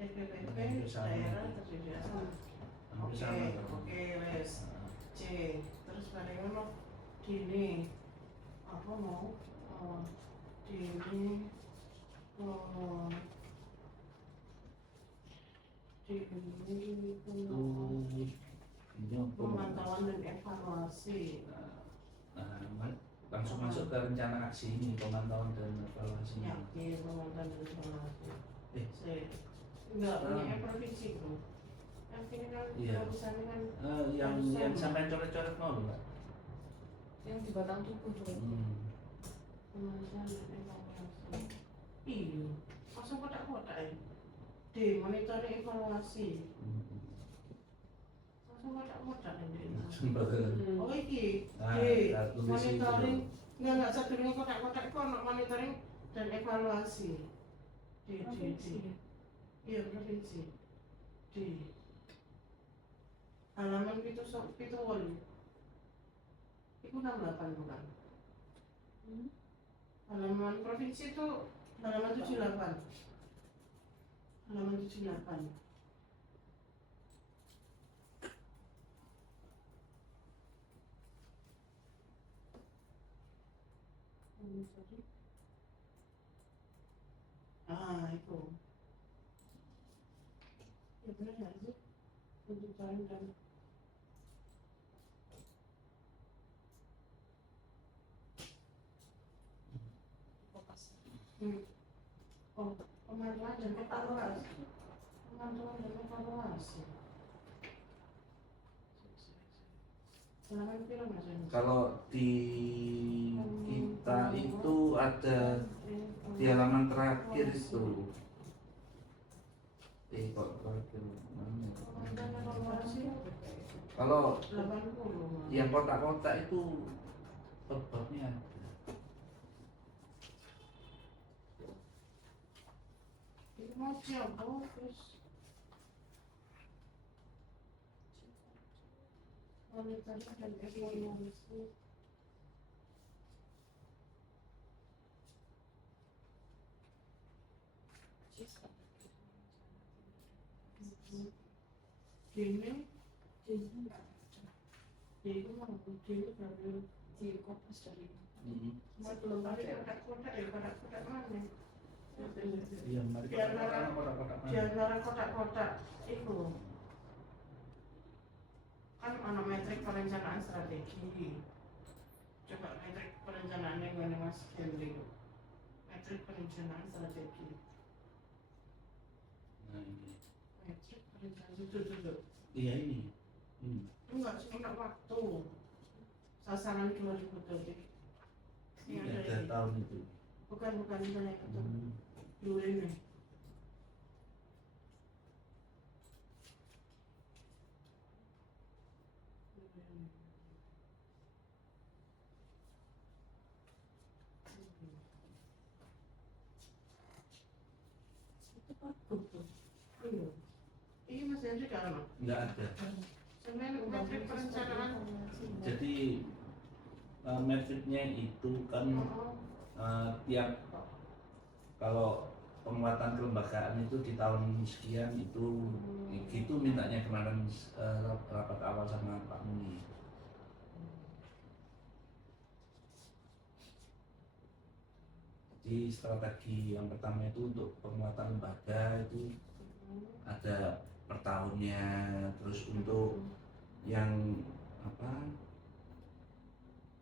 NPWP Hampir sama. daerah terdiri sama. Hampir Oke, sama. oke, wes. Nah, C. Terus pada ngono dini. Apa mau? Dini. Dini. ini apa? Pemantauan dan evaluasi. Nah, langsung masuk ke rencana aksi ini, pemantauan dan evaluasinya. Yakin pemantauan dan evaluasi. Eh. C. Enggak, punya provinsi bro. Akhirnya kan Iya. urusannya kan Yang sampai coret-coret mau loh, Pak. Yang di batang tubuh juga. pemantauan dan evaluasi. Iya. Langsung kotak-kotak ya. D. Monitoring evaluasi. Langsung kotak-kotak ya. Oh iki. Nah, D. tulis itu Monitoring. loh. Enggak satu kotak-kotak kok monitoring dan evaluasi. D. Iya provinsi. D. Halaman pitu wolu. Itu 68 bukan? Halaman provinsi itu halaman 78. Halaman 78. Itu. Ya benar nggak sih? Penjualan dan oh, pemantauan dan evaluasi. Pemantauan dan evaluasi. Halaman piro Mas? Kalau di kita itu ada di halaman terakhir itu. Kok terakhir mana? Pemantauan dan evaluasi. Kalau 80. yang kotak-kotak itu bab-babnya ada. Itu mau siapa? Terus monitoring dan evaluasi. Dini, itu mau dini baru Di kopas dari sebelum tadi kotak-kotak ya kotak-kotak mana? Iya, mari Di antara kotak-kotak di mana? antara kotak-kotak itu kan ada metrik perencanaan strategi. Coba metrik perencanaan yang mana Mas Henry? Metrik perencanaan strategi. Nah, ini. Metrik perencanaan itu Iya ini. Enggak sebentar waktu sasaran 2007. Ini Ini ada ini. tahun itu. Bukan banyak itu. Hmm. Dulu ini. Itu bagus tuh. Iya. Ini Mas Hendri kan? Nggak ada. Semen metrik perencanaan. Jadi metriknya itu kan tiap kalau penguatan kelembagaan itu di tahun sekian itu gitu mintanya kemarin rapat awal sama Pak Muni. Jadi strategi yang pertama itu untuk penguatan lembaga itu ada per tahunnya, terus untuk yang apa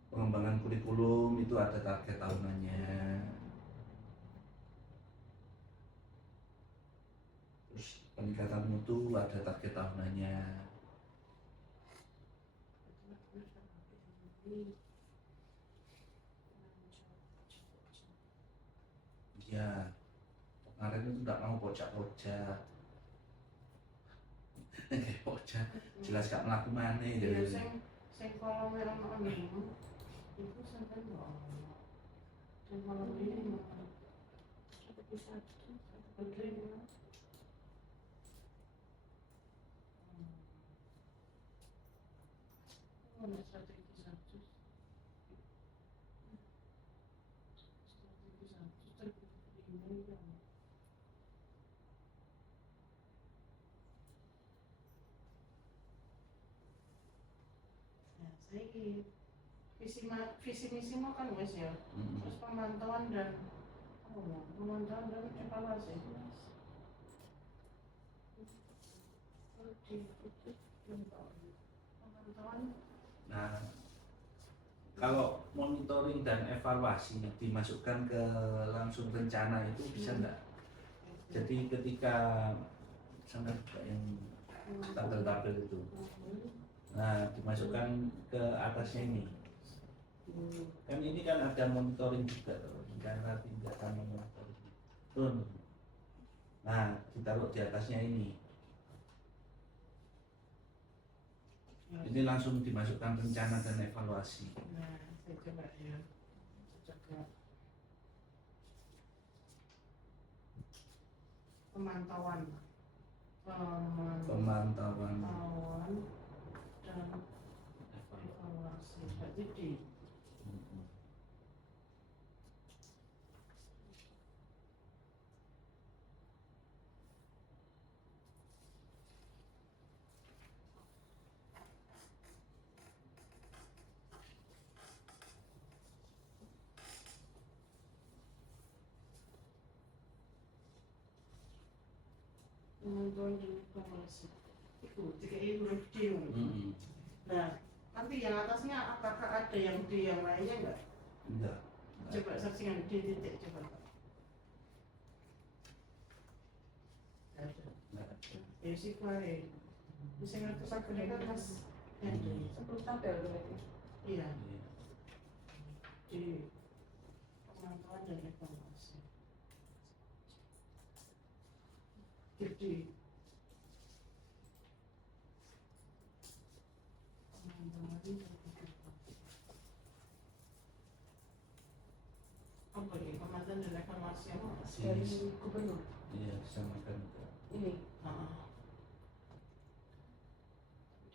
pengembangan kurikulum itu ada target tahunannya, terus peningkatan mutu ada target tahunannya. Ya kemarin itu nggak mau pojak-pojak kayak pojak jelas gak melaku mana Iya, jadi sing kolom yang ono itu sampai nggak ono. Sing kolom ini mau Seperti satu penting. Ono strategi satu. Strategi satu strategi ini kan. Nah, saya visi misi mau kan wes ya. Terus pemantauan dan pemantauan dan evaluasi. Pemantauan. nah kalau monitoring dan evaluasi dimasukkan ke langsung rencana itu bisa nggak? Jadi ketika sampai yang tabel-tabel itu, nah dimasukkan ke atasnya ini. Kan ini kan ada monitoring juga tuh, rencana tindakan monitoring. Tuh. Nah ditaruh di atasnya ini. Ini langsung dimasukkan rencana dan evaluasi. Nah, saya coba ya. Coba pemantauan. Pemantauan Dan evaluasi. Jadi pemantauan dan evaluasi. Itu tiga huruf D. Nah, nanti yang atasnya apakah ada yang D yang lainnya enggak? Enggak. Coba saksikan D titik coba. Ada. Ya sih kemarin. Bisa ngerti sakitnya kan Mas Hendri. 10 tabel berarti. Iya. Di pemantauan dan evaluasi. Jadi pemantauan dan evaluasi. Apa nih pemantauan dan evaluasi apa? Dari gubernur. Iya, disamakan ke Ini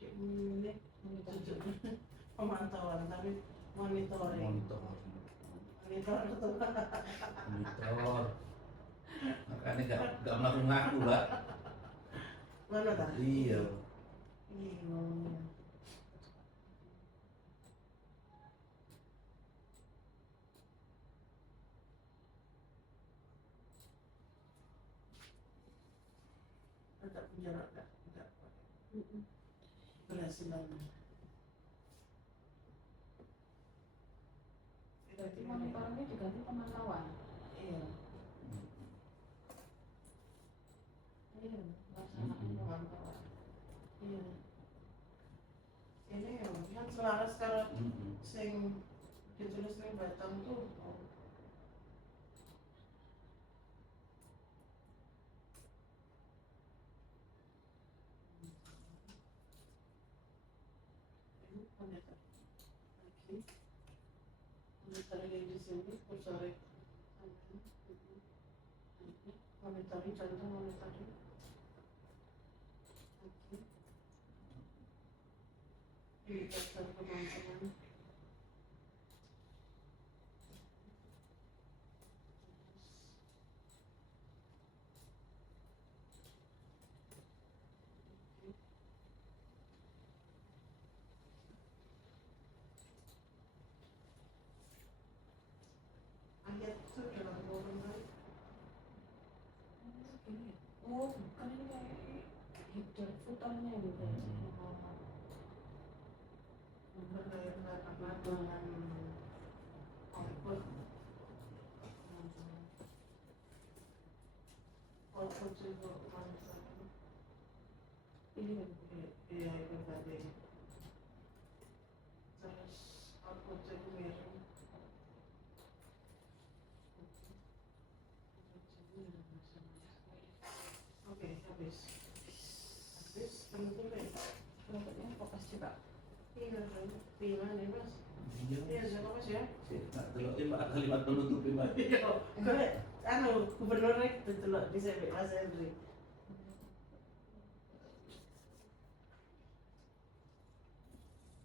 Ini pemantauan tapi monitoring. monitor. Monitor betul. Monitor. Makanya nggak ngaku-ngaku lah. Mana tak? Iya. Iya. Ada penjara enggak? Keberhasilan. berarti monitoringnya diganti pemantauan. Iya. Iya, pelaksanaan pemantauan. Iya. Ini ya, kan selaras karo sing ditulis ning Batam tuh. Ini pendeta lagi. Pendeta lagi di sini, sore. Monitoring, contoh monitoring. Oke. Indikator kemampuan. Ayat itu dalam hubungan. Oh, bukan ini kayak header footernya gitu. Berkaitan dengan output juga monitoring. Ini kan Iya itu tadi. Terus output juga miring. Oke, habis. Habis, penutup ya? bentuknya fokus juga. Iya, gimana nih mas? Iya, siapa mas ya? Nah, delok Mbak kalimat penutup Mbak. Iya, gue gubernur itu delok di CV Mas Henry.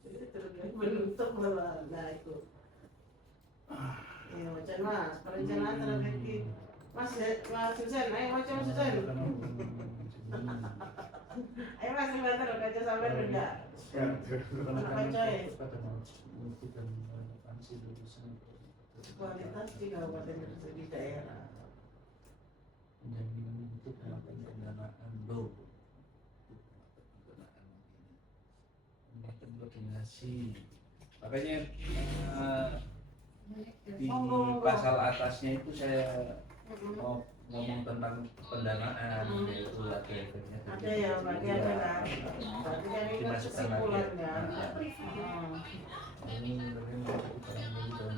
Jadi terus menutup malah, nah itu. Iya, wajan mas, perencanaan strategi. Mas Susan, ayo macam Susan. Ayo mas, gimana lo kaca sampai rendah? Kualitas di kabupaten Gresik di daerah. Penjaminan untuk melakukan pendanaan loh, melakukan koordinasi. Makanya di pasal atasnya itu saya mau ngomong tentang pendanaan, yaitu ada efeknya. Ada ya, bagian kan. Berarti kan ini kan kesimpulan kan. Ini melakukan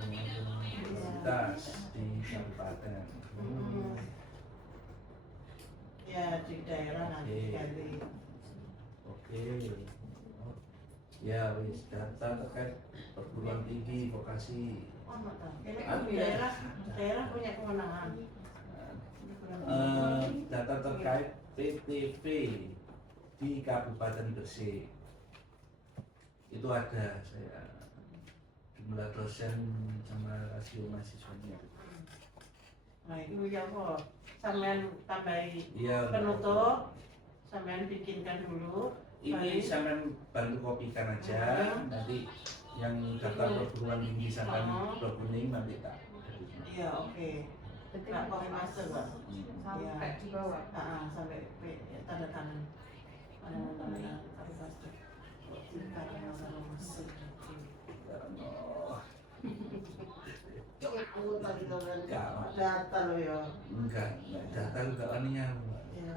universitas di kabupaten. Ya di daerah nanti ganti. Oke. Ya wis, data terkait perguruan tinggi vokasi. Oh mata. Ini kan daerah punya kewenangan. Data terkait PTV di Kabupaten Gresik itu ada saya jumlah dosen sama rasio mahasiswanya. Nah itu ya kok sampean tambahi Iya. penutup, sampean bikinkan dulu. Ini sampean bantu kopikan aja, nanti yang daftar perguruan tinggi sampean blok kuning nanti tak. Iya oke. Nggak pakai master pak. Sampai di bawah. Sampai tanda tangan. Tanda tangan pakai master. Karena masalah master. Jangan anggota di dalam data lo ya. Enggak, data juga aninya. Ya.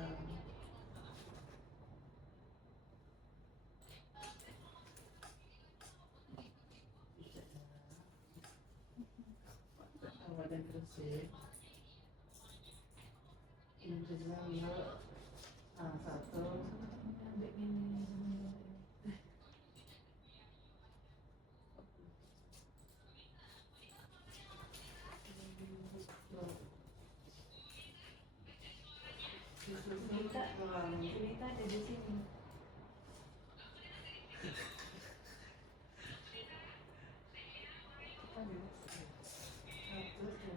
Kabupaten Gresik. Indonesia satu. Cerita ada di sini.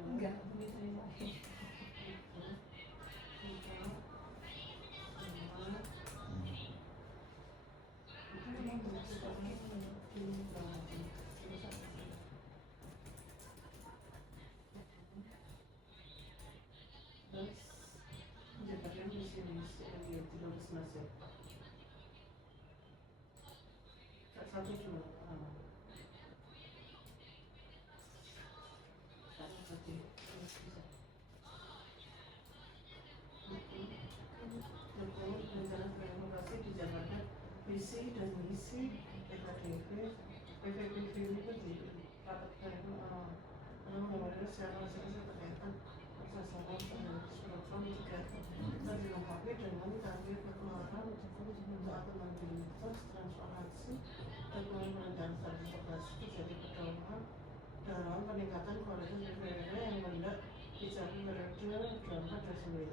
Enggak, diterima. Satu dua. Rencana demokrasi di Jakarta koordinasi PKDB, PVPV ini kan di rapatkan mengenai secara terkaitan sasaran program juga kita dilengkapi dengan target pengeluaran atau mobilitas transparansi dan perendahan transportasi terjadi pedoman dalam peningkatan kualitas PPWP yang hendak dicapai periode 24-29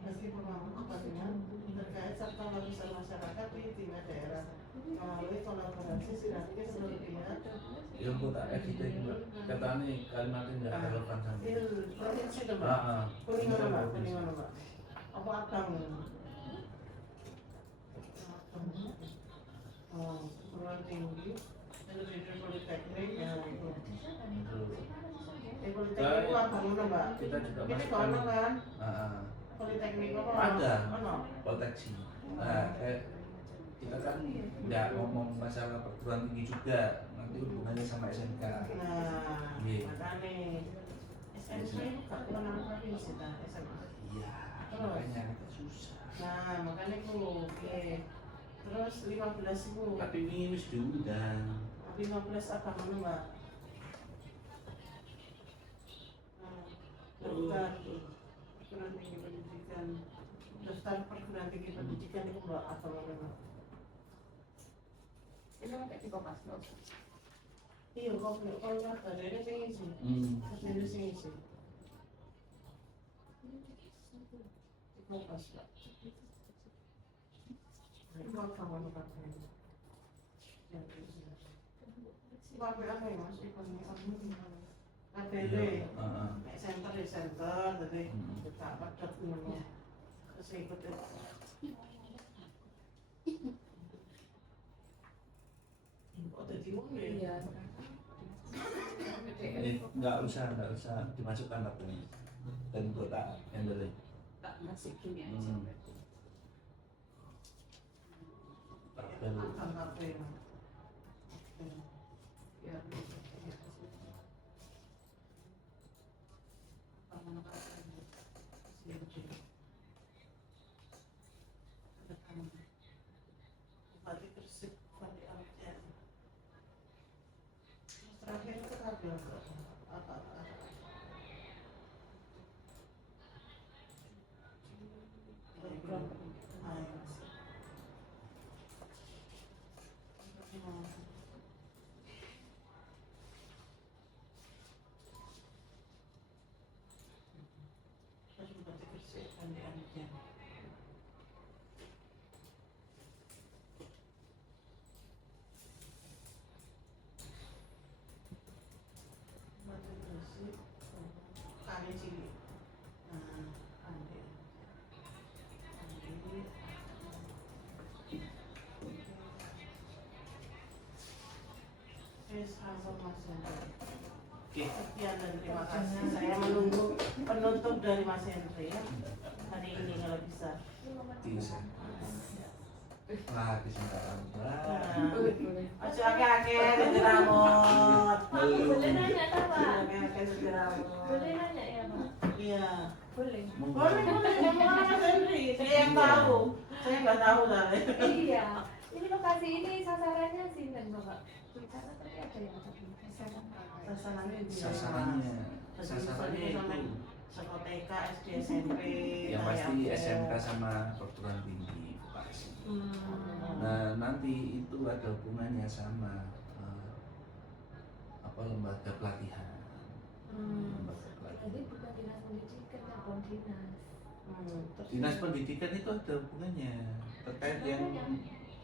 bagi pemangku kepentingan terkait serta lapisan masyarakat di tingkat daerah melalui kolaborasi sinergis seluruh pihak. Yang kota FIT juga katanya kalimatnya nggak relevan sama. Provinsi itu Mbak. Kuningan Mbak, Kuningan Mbak. Apa Abang? Perguruan tinggi, Industri Politeknik, ya itu. Politeknik itu Abang mana Mbak? Kita juga Ini masukkan. kono kan? Politeknik apa? Ada. Ono. Proteksi. Nah, kita kan nggak ngomong masalah perguruan tinggi juga, nanti hubungannya sama SMK. Nah, Iya. makanya SMK itu gak kenal provinsi ta SMA. Iya, Terus? makanya kita susah. Nah, makanya itu oke. Terus 15 itu. Tapi ini wis diundang. 15 apa mana Mbak? Daftar perguruan tinggi pendidikan. Daftar perguruan tinggi pendidikan itu Mbak apa mana Mbak? Ini kayak di kopas loh. Iya, kalau daftar ini sing isi. Ini sing isi. Kopas Mbak. Itu apa mana Mbak? Pakai apa ya Mas? APD, center di center, jadi kita padat namanya. Terus ikut itu. Oh, jadi Iya. Nggak usah dimasukkan laporannya. Dan kota handle. Tak masukin ya. Tabel. Ya. Bupati Gresik, Bupati Alfian. Terakhir itu kabel apa? Bupati Gresik, Bupati Alfian. Bupati Gresik, Kali Cilik. Andi. Oke. Sekian dan terima kasih. Saya menunggu penutup dari Mas Hendri ya. Hari ini kalau bisa. Bisa. Lah, kesempatan. Masih akeh-akeh ganti rambut. Boleh nanya tak Pak? Akeh-akeh ganti rambut. Boleh nanya ya Pak? Iya. Boleh. Boleh, ngomong Mas Hendri. Saya yang tahu. Saya nggak tahu tadi. Iya. Ini lokasi ini sasarannya sinten Bapak? Bicara tadi ada yang sasaran. Sasarannya di Sasarannya itu sekolah TK, SD, SMP. yang pasti kayak SMK sama perguruan tinggi vokasi. Hmm. Nah, nanti itu ada hubungannya sama lembaga pelatihan. Lembaga pelatihan. Jadi bukan dinas pendidikan, telepon dinas. Dinas pendidikan itu ada hubungannya terkait yang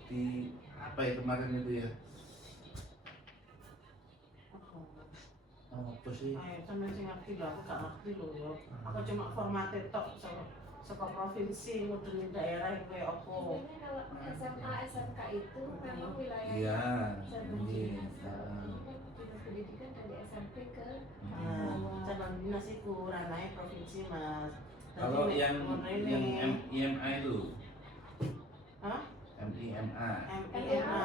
di apa ya kemarin itu ya. Apa sih? Ayo, sampe sing ngerti lah, gak ngerti lho ya. Aku cuma formatnya tok saka provinsi nguduni daerah yang kayak apa. Sebenarnya kalau SMA, SMK itu memang wilayah Iya. cabang Iya. dinas. Dinas pendidikan dari SMP ke Nah, cabang dinas itu ranahnya provinsi Mas. Kalau yang ini MIMA itu, Hah? MIMA. MIMA.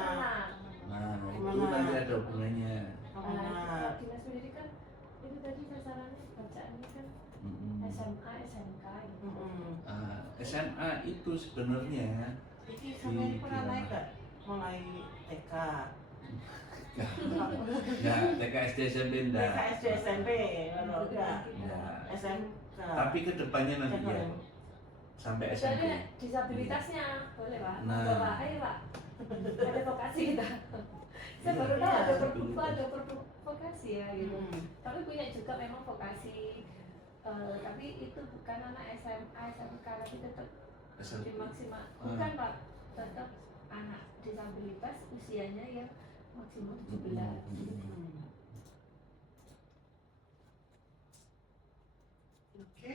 Nah, itu nanti ada hubungannya. Nah, dinas pendidikan itu tadi sasarannya bacaannya kan SMA, SMK gitu. SMA itu sebenarnya Iki sampai pernah naik gak? mulai TK. Ya, TK SD SMP TK enggak. SD SMP kalau enggak Ya. SMK. Tapi kedepannya nanti ya sampai SMP. Misalnya disabilitasnya boleh Pak. Nah. Bapak, ayo Pak. Ada vokasi kita. Saya Iya, baru tahu ada disabilitas. vokasi ya gitu. Hmm. Kami punya juga memang vokasi, tapi itu bukan anak SMA, SMK, tapi tetap SMP. maksimal. Bukan Pak, tetap anak disabilitas usianya yang maksimal 17. Oke.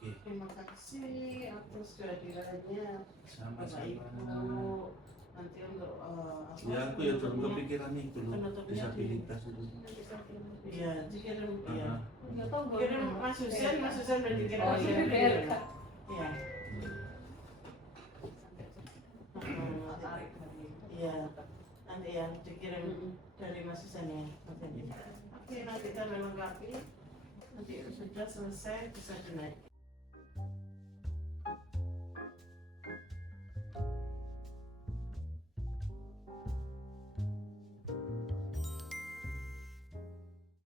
Oke, Terima kasih atas kehadirannya Bapak sama-sama. Ibu. Nanti untuk Ya aku ya belum kepikiran itu loh, penutupnya disabilitas itu. Iya, dikirim ya. Aha. Nggak tahu nggak Kirim pernah. Mas Husen udah dikirim Oh Mas iya, Husen. BRK. Iya. Iya. Nanti ya dikirim dari Mas Husen ya. Oke, nanti kita melengkapi. Nanti sudah selesai bisa dinaik.